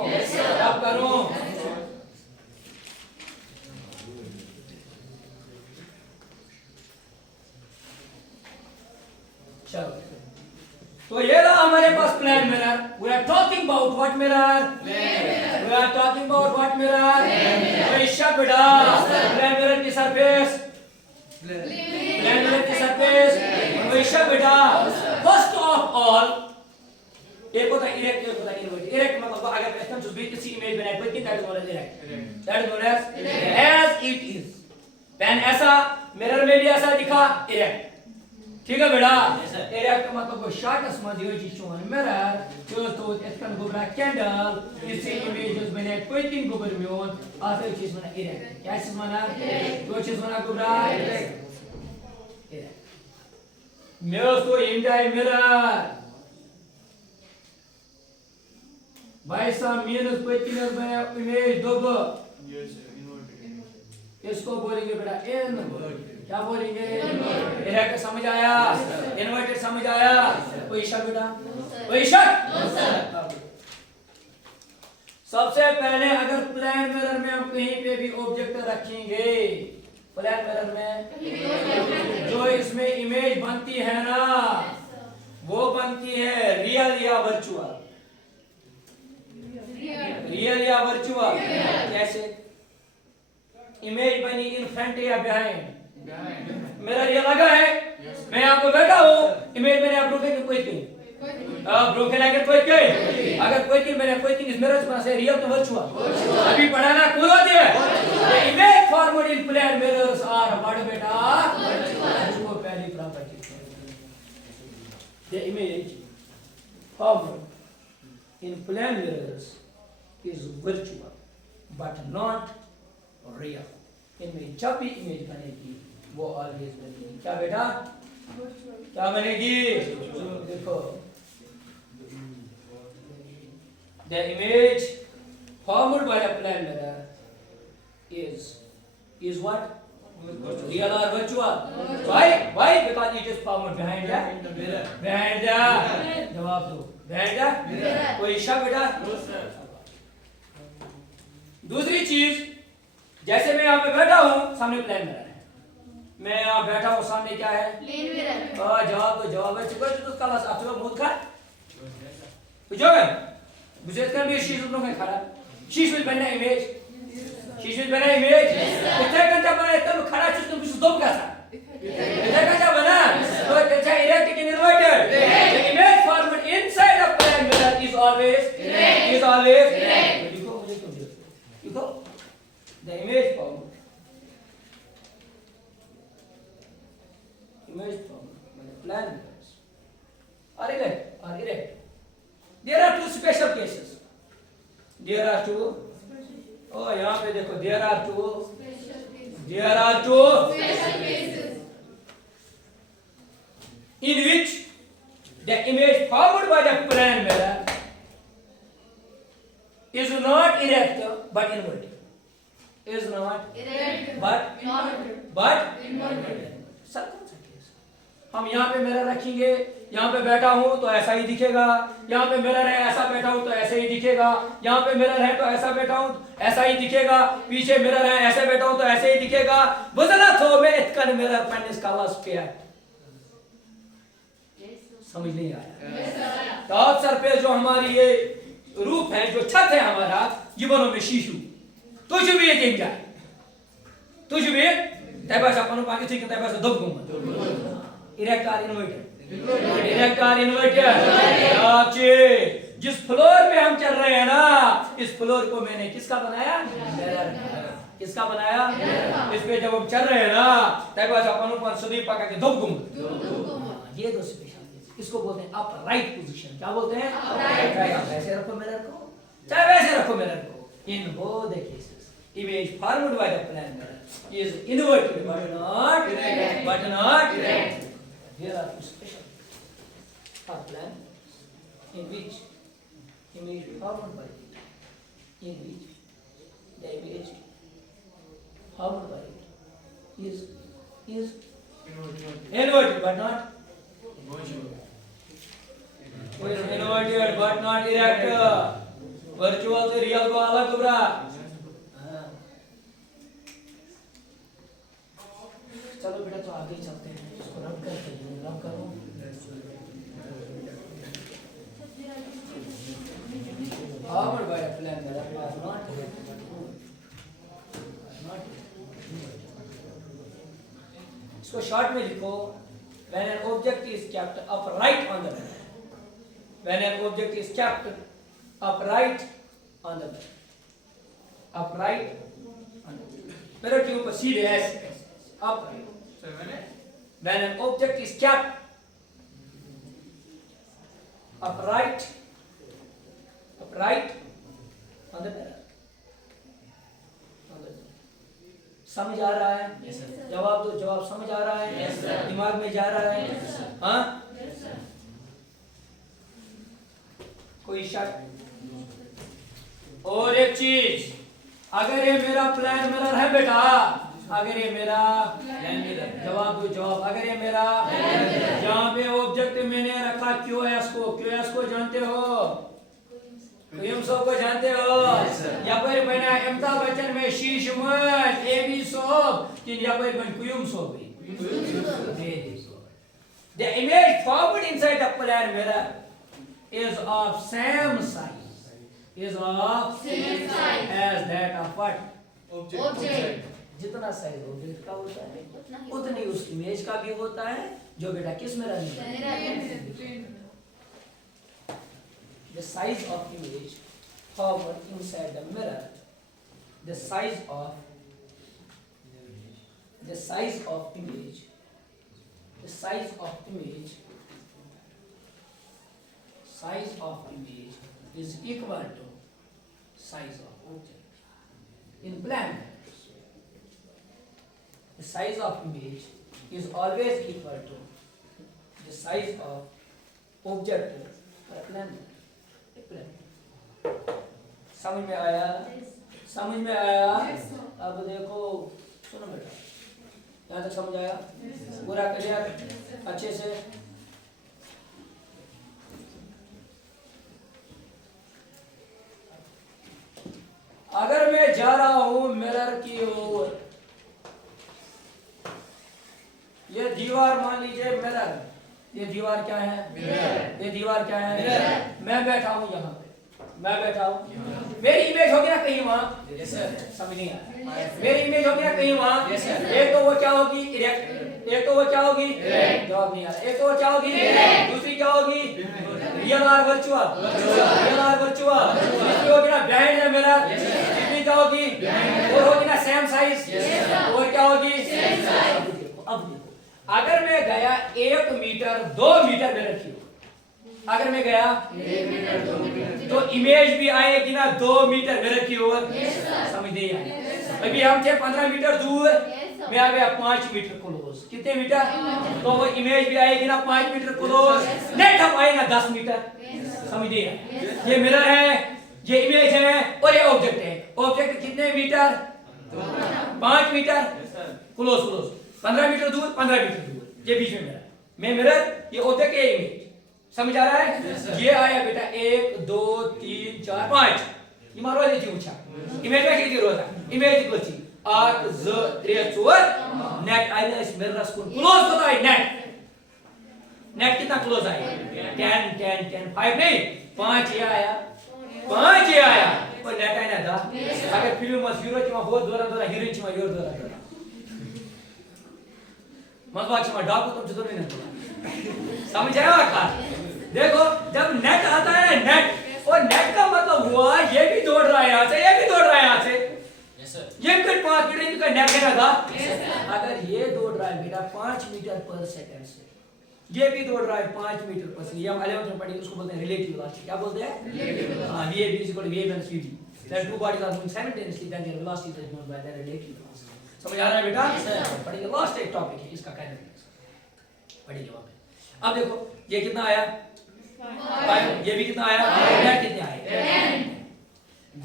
चलो. तो तो ये रहा हमारे पास plane mirror. We are talking about what mirror? We are talking about what mirror? वैश्य बेटा. प्लेन मिरर की सरफेस. प्लेन मिरर की सरफेस. वैश्य बेटा. First of all, एक होता है इरेक्ट, एक होता है इनवर्ट. इरेक्ट मतलब अगर हम जो बीच किसी इमेज बनाए कोई that is known as erect. That is known as it is. Pen ऐसा, मिरर में भी ऐसा दिखा, इरेक्ट. ठीक है बेटा. इरेक्ट मतलब वो शॉर्टस्ट मजियो जिसों मिरर जो तो इसका गुबरा कैंडल इसी इमेजेस बने कोई तीन गुबर में हो आते चीज बना इरेक्ट. क्या चीज बना? दो चीज बना गुबरा इरेक्ट. मेरे तो इंडिया मिरर भाई साहब मीनस कोई तीन में इमेज दो इसको बोलेंगे बेटा इन. क्या बोलेंगे? इरेक्ट समझ आया? इन्वर्टेड समझ आया? कोई इशा बेटा? कोई इशा? सबसे पहले अगर प्लेन मिरर में हम कहीं पे भी ऑब्जेक्ट रखेंगे, प्लेन मिरर में जो इसमें इमेज बनती है ना वो बनती है रियल या वर्चुअल. रियल या वर्चुअल. कैसे? इमेज बनी इन फ्रंट या बिहाइंड. मेरा ये लगा है मैं यहाँ पे बैठा हूँ, इमेज मैंने आप ब्रोकन कोई कहीं ब्रोकन अगर कोई कहीं अगर कोई कहीं मैंने कोई कहीं इस मिरर में से रियल तो वर्चुअल अभी पढ़ाना कौन होती है? The image formed in plane mirrors are what बेटा? वो पहली property. The image formed in plane mirrors is virtual but not real. इनमें जब भी इमेज बनेगी वो ऑलवेज बनेगी क्या बेटा? क्या बनेगी? देखो the image formed by a plane mirror is what? Real or virtual? Why? Because it is formed behind the mirror. Behind the जवाब दो. Behind the mirror. कोई इशा बेटा? दूसरी चीज जैसे मैं यहाँ पे बैठा हूँ सामने प्लेन मिरर है. मैं यहाँ बैठा हूँ सामने क्या है? Plane mirror. जवाब दो. जवाब है चिको तो उसका लास्ट आपसे बहुत खा बुझोगे बुझे कर भी शीश उनको खड़ा शीश में बनना इमेज शीश में बना इमेज कितने घंटा बना तब खड़ा चीज तुम कुछ दो कैसा कितने घंटा बना तो अच्छा erect in inverted. The image formed inside a plane mirror is always देखो मुझे क्यों देखो the image formed by the plane mirrors are erect. There are two special cases. There are two. Oh, यहाँ पे देखो there are two special cases in which the image formed by the plane mirror is not erect but inverted. Is not erect but inverted. सब कौन सा case? हम यहाँ पे mirror रखेंगे, यहाँ पे बैठा हूँ तो ऐसा ही दिखेगा, यहाँ पे मिरर है ऐसा बैठा हूँ तो ऐसे ही दिखेगा, यहाँ पे मिरर है तो ऐसा बैठा हूँ ऐसा ही दिखेगा, पीछे मिरर है ऐसे बैठा हूँ तो ऐसे ही दिखेगा. बदला तो मैं इतकन मिरर पन्निस कालास पे है. समझ नहीं आया? टॉप सरफेस जो हमारी ये रूप है जो छत है हमारा ये बनो में शीशु तुझ भी ये देख जाए तुझ भी तैबाश अपन पाके ठीक तैबाश दब गुम इरेक्ट आर इन्वर्टेड. आपचे जिस फ्लोर पे हम चल रहे हैं ना इस फ्लोर को मैंने किसका बनाया? मिरर. किसका बनाया? इस पे जब हम चल रहे हैं ना तैबाश अपन ऊपर सदी पका के दब गुम. ये दो स्पेशल केस इसको बोलते हैं अपराइट पोजीशन. क्या बोलते हैं? अपराइट. ऐसे रखो मिरर को चाहे वैसे रखो मिरर को. In both the cases, image formed by the plane mirror is inverted but not erect. Here are two special plane in which image formed by the image formed by it is inverted but not inverted but not erect. Virtual से real को अलग घबरा. चलो बेटा तो आगे चलते हैं. इसको रब करो. got a plan mirror or not? Not. इसको शॉर्ट में लिखो, when an object is kept upright on the mirror. When an object is kept upright on the mirror. Upright on the mirror. mirror के ऊपर सीधे ऐसे upright. When an object is kept upright on the mirror. समझ आ रहा है? Yes, sir. जवाब दो, जवाब समझ आ रहा है? Yes, sir. दिमाग में जा रहा है? Yes, sir. हाँ? Yes, sir. कोई शक? और एक चीज, अगर ये मेरा प्लान मिरर है बेटा, अगर ये मेरा जवाब दो, जवाब, अगर ये मेरा जहाँ पे ऑब्जेक्ट मैंने रखा QS को जानते हो? कुयुमसो को जानते हो? यापर बना अमिताभ बच्चन में शीश मत एबी सोब कि यापर बन कुयुमसो भी. The image formed inside the plan mirror is of same size. Is of Same size. as that of what? Object. जितना साइज ऑब्जेक्ट का होता है उतना ही उतनी उस इमेज का भी होता है जो बेटा किस में रहने वाला है. The size of image formed inside the mirror, the size of image, the size of image is equal to size of object. In plan, the size of image is always equal to the size of object for plan. समझ में आया? समझ में आया? अब देखो, सुनो बेटा, यहाँ तक समझ आया? पूरा क्लियर अच्छे से? अगर मैं जा रहा हूं मिरर की ओर, ये दीवार मान लीजिए मिरर, ये दीवार क्या है? मिरर. ये दीवार क्या है? मिरर. मैं बैठा हूँ यहाँ पे, मैं बैठा हूँ, मेरी इमेज होगी ना कहीं वहाँ? Yes, sir. समझ नहीं आया? मेरी इमेज होगी ना कहीं वहाँ? Yes, sir. एक तो वो क्या होगी? इरेक्ट. एक तो वो क्या होगी? Erect. जवाब नहीं आ रहा. एक तो वो क्या होगी? Erect. दूसरी क्या होगी? रियल और वर्चुअल. रियल और वर्चुअल. तीसरी होगी ना बिहाइंड द मिरर. तीसरी क्या होगी? और होगी ना सेम साइज. और क्या होगी? अब देखो, अगर मैं गया 1 मीटर 2 मीटर में रखी, अगर मैं गया 1 मीटर 2 मीटर तो इमेज भी आएगी ना 2 मीटर मिरर की ओर. Yes, sir. समझ नहीं आया? Yes, sir. अभी हम थे 15 मीटर दूर, Yes, sir. मैं आ गया 5 मीटर क्लोज. कितने मीटर? तो वो इमेज भी आएगी ना 5 metre close. Yes, sir. Net हम आएगा 10 मीटर. Yes, sir. समझ नहीं आया? Yes, sir. ये मिरर है, ये इमेज है और ये ऑब्जेक्ट है. ऑब्जेक्ट कितने metre? 5 metre close close. 15 metre दूर, 15 मीटर दूर, ये बीच में मिरर. मैं मिरर, ये ऑब्जेक्ट, ये इमेज. समझ आ रहा है? ये आया बेटा 1 2 3 4 5. ये मारो ये उछा. इमेज में किती रोज आहे? इमेज क्लोज 8 2 3 4 नेट आइला इस मिरर को क्लोज होता है. नेट कितना क्लोज आया? 10 5 नहीं, 5 ये आया, 5 ये आया. और नेट आहे ना 10. अगर फिल्म मस हीरो किंवा बहुत दोरा हिरोईन किंवा हीरो दोरा मजबाग किंवा डाकू तुमचे दोन नाही. समझ आया का? देखो, जब नेट आता है नेट, और नेट का मतलब हुआ ये भी दौड़ रहा है यहाँ से, ये भी दौड़ रहा है यहाँ से. ये फिर 5 मीटर का नेट है ना. अगर ये दौड़ रहा है बेटा 5 मीटर पर सेकंड से, ये भी दौड़ रहा है 5 मीटर पर सेकंड. ये हम 11th में पढ़ेंगे, उसको बोलते हैं रिलेटिव वेलोसिटी. क्या बोलते हैं? हाँ, VAB is equal to VA minus VB. Then two bodies are moving simultaneously, then their velocity is known by their relative velocity. समझ आ रहा है बेटा? पढ़ेंगे, लास्ट एक टॉपिक है इसका काइनेटिक्स. पढ़ेंगे वहाँ पे. अब देखो, ये कितना आया? 5. ये भी कितना आया? नेट कितने आए?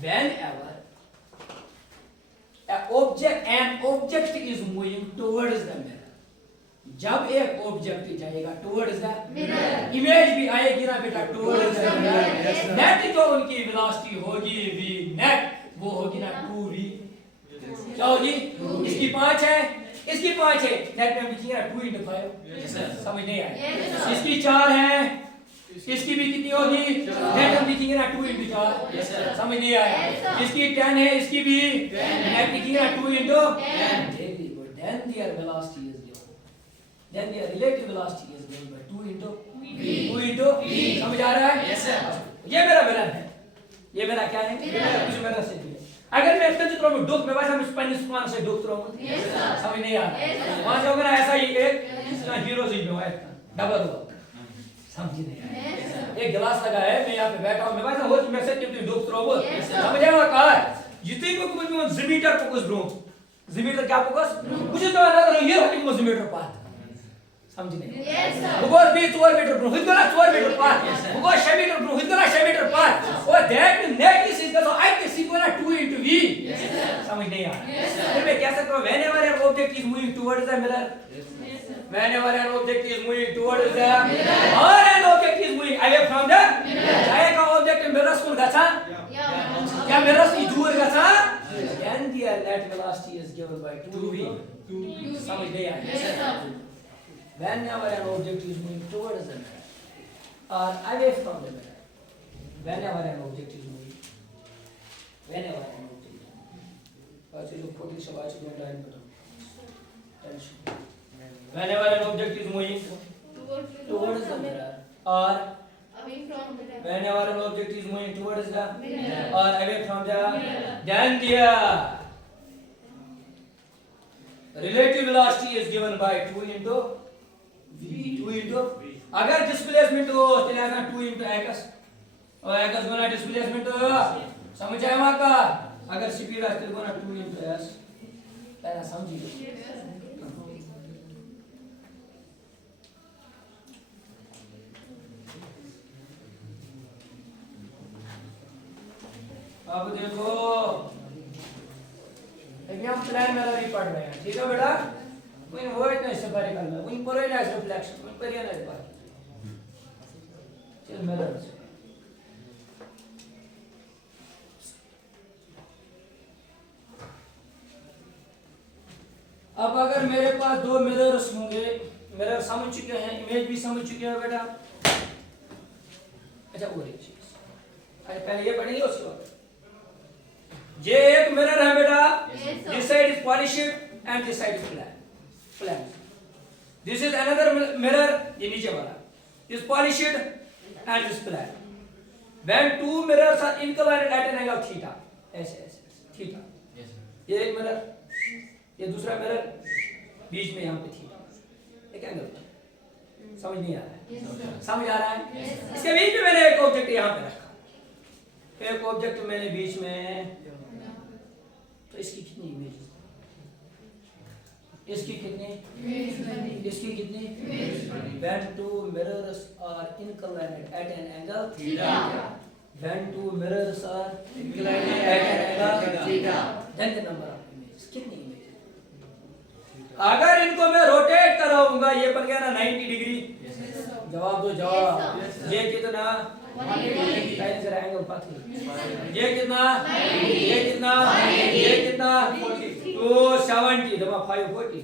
Whenever an object is moving towards the mirror, जब एक ऑब्जेक्ट जाएगा towards the Mirror. इमेज भी आएगी ना बेटा towards the mirror. Yes, sir. Net जो उनकी वेलोसिटी होगी v नेट, वो होगी ना 2v. क्या होगी? इसकी 5 है, इसकी 5 है, नेट में लिखिए ना 2 into 5. समझ नहीं आया? Yes, sir. इसकी 4 है, इसकी भी कितनी होगी? नेट हम लिखेंगे ना 2 into 4। समझ नहीं आया? इसकी 10 है, इसकी भी नेट लिखेंगे ना 2 into 10। Very good. Then their velocity is given. Then their relative velocity is given by 2 into v। 2 into v। समझ आ रहा है? Yes, sir. ये मेरा मिरर है। ये मेरा क्या है? मुझे मेरा से दिया। अगर मैं इसका चित्र में डुक में वैसा मैं स्पेनिश प्लान से डुक रहा हूँ। समझ नहीं आ रहा? वहाँ जाओगे ना ऐसा ही एक इसका हीरो से जो है डबल हुआ। समझ नहीं आया? एक गिलास लगा है, मैं यहाँ पे बैठा हूँ, मैं वैसा हो मैं से कितनी डुक रहा हूँ। समझ आया कहा है? जितनी को कुछ ज़मीटर फोकस ब्रो। ज़मीटर क्या फोकस? कुछ तो ना ये होती है ज़मीटर पात। समझ नहीं? वो भी 4 मीटर ब्रो, हिंदुला 4 मीटर पात। वो 6 मीटर ब्रो, हिंदुला 6 मीटर पात। और that net is equal to I is equal to 2 into v। समझ नहीं आ रहा? फिर मैं क्या सकता हूँ? whenever an object is moving towards the mirror, whenever an object is moving towards the mirror, or an object is moving away from the mirror, चाहे का object mirror को गचा क्या mirror से दूर गचा, then the net velocity is given by 2v। समझ नहीं आया? Whenever an object is moving towards the mirror or away from the mirror, whenever an object is moving, whenever an object is moving, actually look 40 से बात करने line बताओ। Tension. Whenever an object is moving towards the mirror or whenever an object is moving towards the mirror or away from the mirror, then the relative velocity is given by 2 into v। 2 into अगर displacement हो तो लेना 2 into x और x गुना displacement समझ आया वहां का? अगर स्पीड है तो गुना 2 into s। पहला समझिए। अब देखो अभी हम प्लान में भी पढ़ रहे हैं, ठीक है बेटा? वही वो इतना सफारी करना है, वही पर ही ना रिफ्लेक्शन वही पर ही ना बात। चल मिरर से अब अगर मेरे पास 2 मिरर्स होंगे, मिरर समझ चुके हैं, इमेज भी समझ चुके हैं बेटा। अच्छा और एक चीज पहले ये पढ़ेंगे उसके बाद। ये एक मिरर है बेटा। This side is polished and this side is flat. This is another mirror, ये नीचे वाला is polished and this flat. When 2 mirrors are inclined at an angle theta, ऐसे ऐसे थीटा, ये एक मिरर, ये दूसरा मिरर, बीच में यहाँ पे थीटा, एक एंगल। समझ नहीं आ रहा है? समझ आ रहा है? इसके बीच में मैंने एक ऑब्जेक्ट यहाँ पे रखा, एक ऑब्जेक्ट मैंने बीच में, तो इसकी कितनी इमेज? इसकी कितनी? इसकी कितनी? When 2 mirrors are inclined at an angle theta. When 2 mirrors are inclined at an angle theta. Then the number of images. कितनी इमेज? अगर इनको मैं रोटेट कराऊंगा, ये बन गया ना 90 डिग्री। जवाब दो, जवाब। ये कितना? 180 टाइम्स एंगल पाथी। ये कितना? ये कितना? ये कितना? 270 दबा 540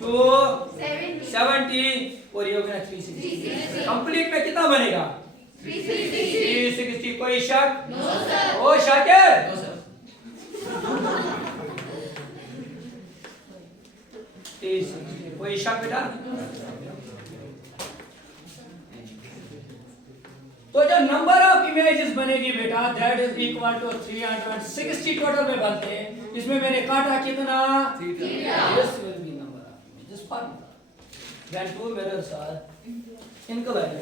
270 और ये हो गया 360। कंप्लीट में कितना बनेगा? 360। कोई शक? No sir. ओ शाकिर? No sir. 360 कोई शक बेटा? तो जब नंबर ऑफ इमेजेस बनेगी बेटा that is equal to 360 total में बनते हैं। इसमें मैंने काटा कितना? Theta. This will be number of images formula when 2 mirrors are inclined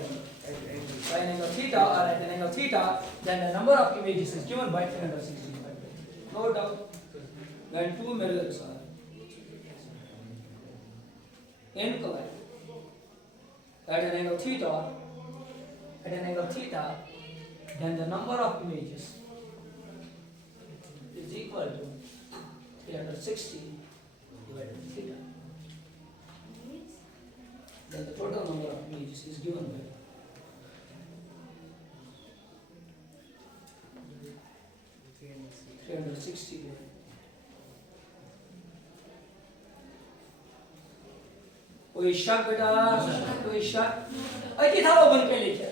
by an angle theta or at an angle theta, then the number of images is given by 360. No doubt. When 2 mirrors are inclined at an angle theta, then the number of images is equal to 360 divided by theta. Then the total number of images is given by 360 कोई शक बेटा? कोई शक? अति था वो बन के लिखे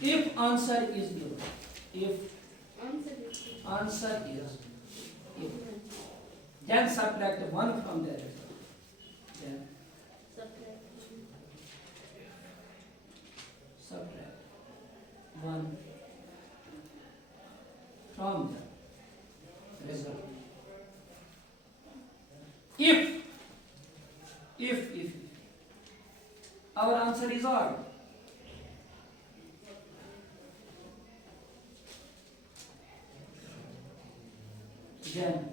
if answer is given if answer is given then subtract 1 from the result then subtract 1 from the result if our answer is odd then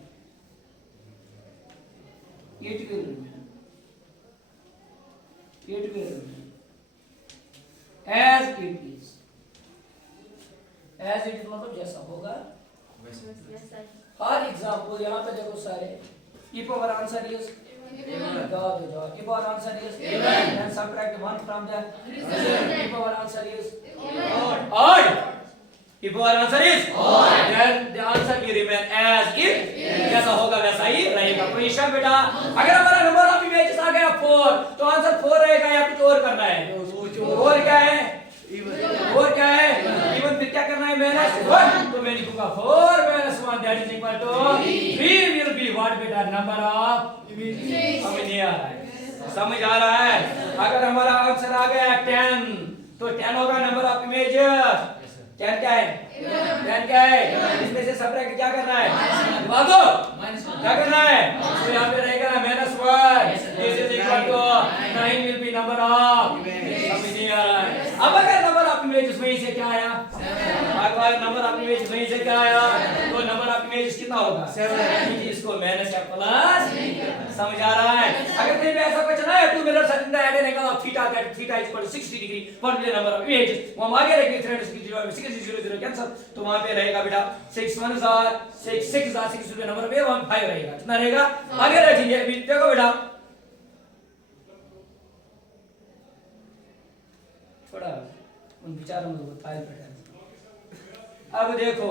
it will remain as it is मतलब जैसा होगा फॉर एग्जाम्पल यहाँ पे देखो सारे if our answer is if our answer is then subtract 1 from the if our answer is odd if our answer is odd then the answer will remain as it जैसा होगा वैसा ही रहेगा कोई शक बेटा अगर हमारा नंबर ऑफ इमेजेस आ गया 4 तो आंसर 4 रहेगा या कुछ और करना है और क्या है और क्या है इवन फिर क्या करना है माइनस 1 तो मैं लिखूंगा 4 minus 1 that is equal to 3 will be what बेटा नंबर ऑफ इमेजेस समझ नहीं आ रहा है समझ आ रहा है अगर हमारा आंसर आ गया 10 तो 10 होगा नंबर ऑफ इमेजेस 10 क्या है 10 क्या है इसमें से सबट्रैक्ट क्या करना है दिमाग दो क्या करना है तो यहाँ पे रहेगा ना -1 this is equal to 9 will be number of समझ नहीं आ रहा है अब अगर नंबर ऑफ इमेजेस वहीं से क्या आया अगर नंबर ऑफ इमेजेस वहीं से क्या आया तो नंबर ऑफ इमेजेस कितना होगा 7 इसको माइनस या प्लस समझ आ रहा है अगर फिर भी ऐसा कुछ ना है 2 mirrors at an angle of theta that theta is equal to 60 degree for the number of images वो हम आगे रखेंगे 360 कैंसिल तो वहां पे रहेगा बेटा 6 1 are 6 6 are 6 to the number of 1 5 रहेगा कितना रहेगा आगे रखिए देखो बेटा थोड़ा उन विचारों में बताया बेटा अब देखो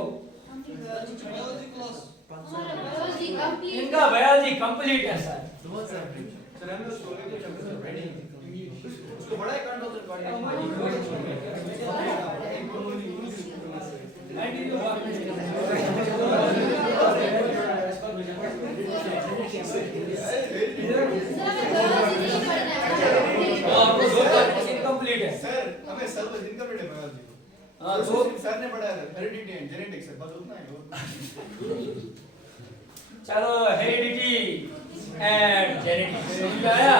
इनका बायोलॉजी कंप्लीट है सर सर हम लोग स्कूल के चैप्टर रेडी उसको बड़ा अकाउंट होता है कंप्लीट है सर हमें सब इनकम्प्लीट है बायोलॉजी हां तो सर ने पढ़ाया हेरिडिटी एंड जेनेटिक्स बस उतना ही चलो हेरिडिटी एंड जेनेटिक्स समझ आया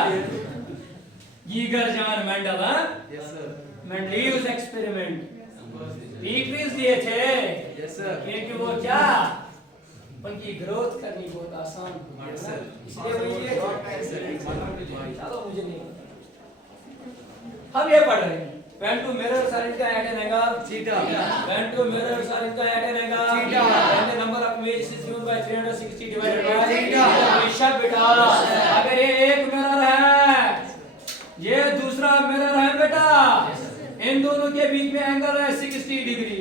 ईगर जॉन मेंडल हां यस सर मेंडलीव्स एक्सपेरिमेंट पीटरीज दिए थे यस सर क्योंकि वो क्या उनकी ग्रोथ करनी बहुत आसान है सर इसलिए वो ये चलो मुझे नहीं हम ये पढ़ रहे हैं when two mirrors are at an angle theta when two mirrors are at an angle theta then the number of images is given by 360 divided by theta बेशक बेटा अगर ये एक मिरर है ये दूसरा मिरर है बेटा इन दोनों के बीच में एंगल है 60 डिग्री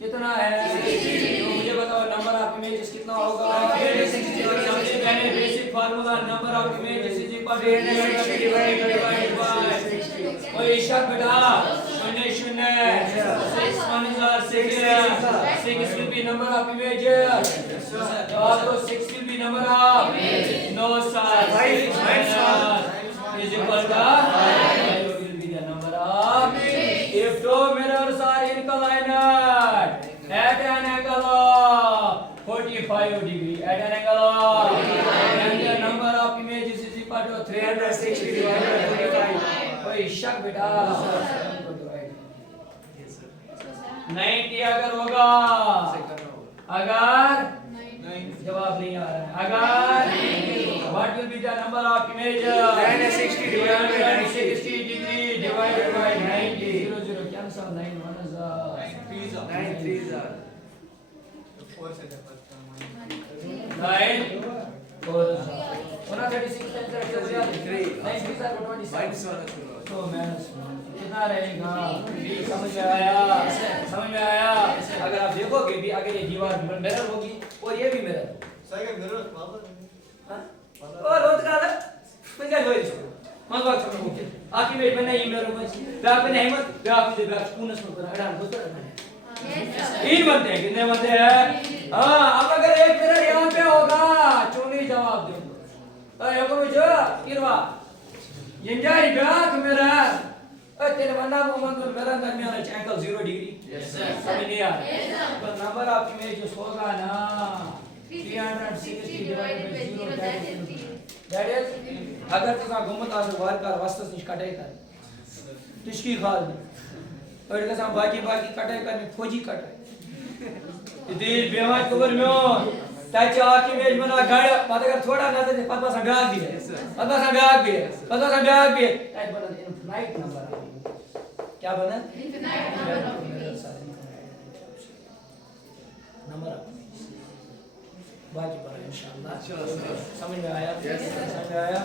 कितना है 60 तो मुझे बताओ नंबर ऑफ इमेजेस कितना होगा 360 और सबसे पहले basic formula number of images is equal to 360 divided by कोई शक बेटा 0 0 6 1 6 will be number of images also 6 will be number of no sir 5 is equal to 5 will be the number of if two mirrors are inclined at an angle of 45 degree at an angle of and the number of images is equal to 360 divided by 45 कोई शक बेटा 90 अगर होगा अगर जवाब नहीं आ रहा है अगर what will be the number of images 360 divided by 60 degree divided by 90 0 cancel 9 1 is 9 3s are 4 से 9 4 136 times 3 9 3 are 27 तो minus 1 कितना रहेगा समझ में आया अगर आप देखोगे भी अगर ये दीवार मिरर होगी और ये भी मिरर सर का मिरर पावर हां और बहुत काला मैं क्या जोड़ इसको मत बात समझो आखिर में बने ये मेरे को ब्याह बने हिम्मत ब्याह के ब्याह पूनस में बना अड़ान होता है तीन बनते हैं कितने बनते हैं हाँ अब अगर एक मिनट यहाँ पे होगा चुनी जवाब दे ये करो जो किरवा एंजॉय ब्याह मेरा तेरे वरना वो मंदिर मेरा दरमियान है एंगल 0 डिग्री Yes, sir. समझ नहीं आ Yes, sir. पर नंबर आपकी में जो होगा ना 360 divided by 0 that is अगर तुझा गुम्मत आसे वार कर वास्तव निश कटाई कर तिशकी खाल और का सम बाकी कटाई करने फौजी कटाई इधर बेवाज कबर में ताकि आके में मना गाड़ी पता कर थोड़ा ना दे पता सा ब्याग भी है पता सा ब्याग भी है ताकि बना इनफाइनाइट नंबर क्या बना Infinite number of units. Number बाकी पर इंशाल्लाह इंशाल्लाह सर। समझ में आया Yes, sir. समझ में आया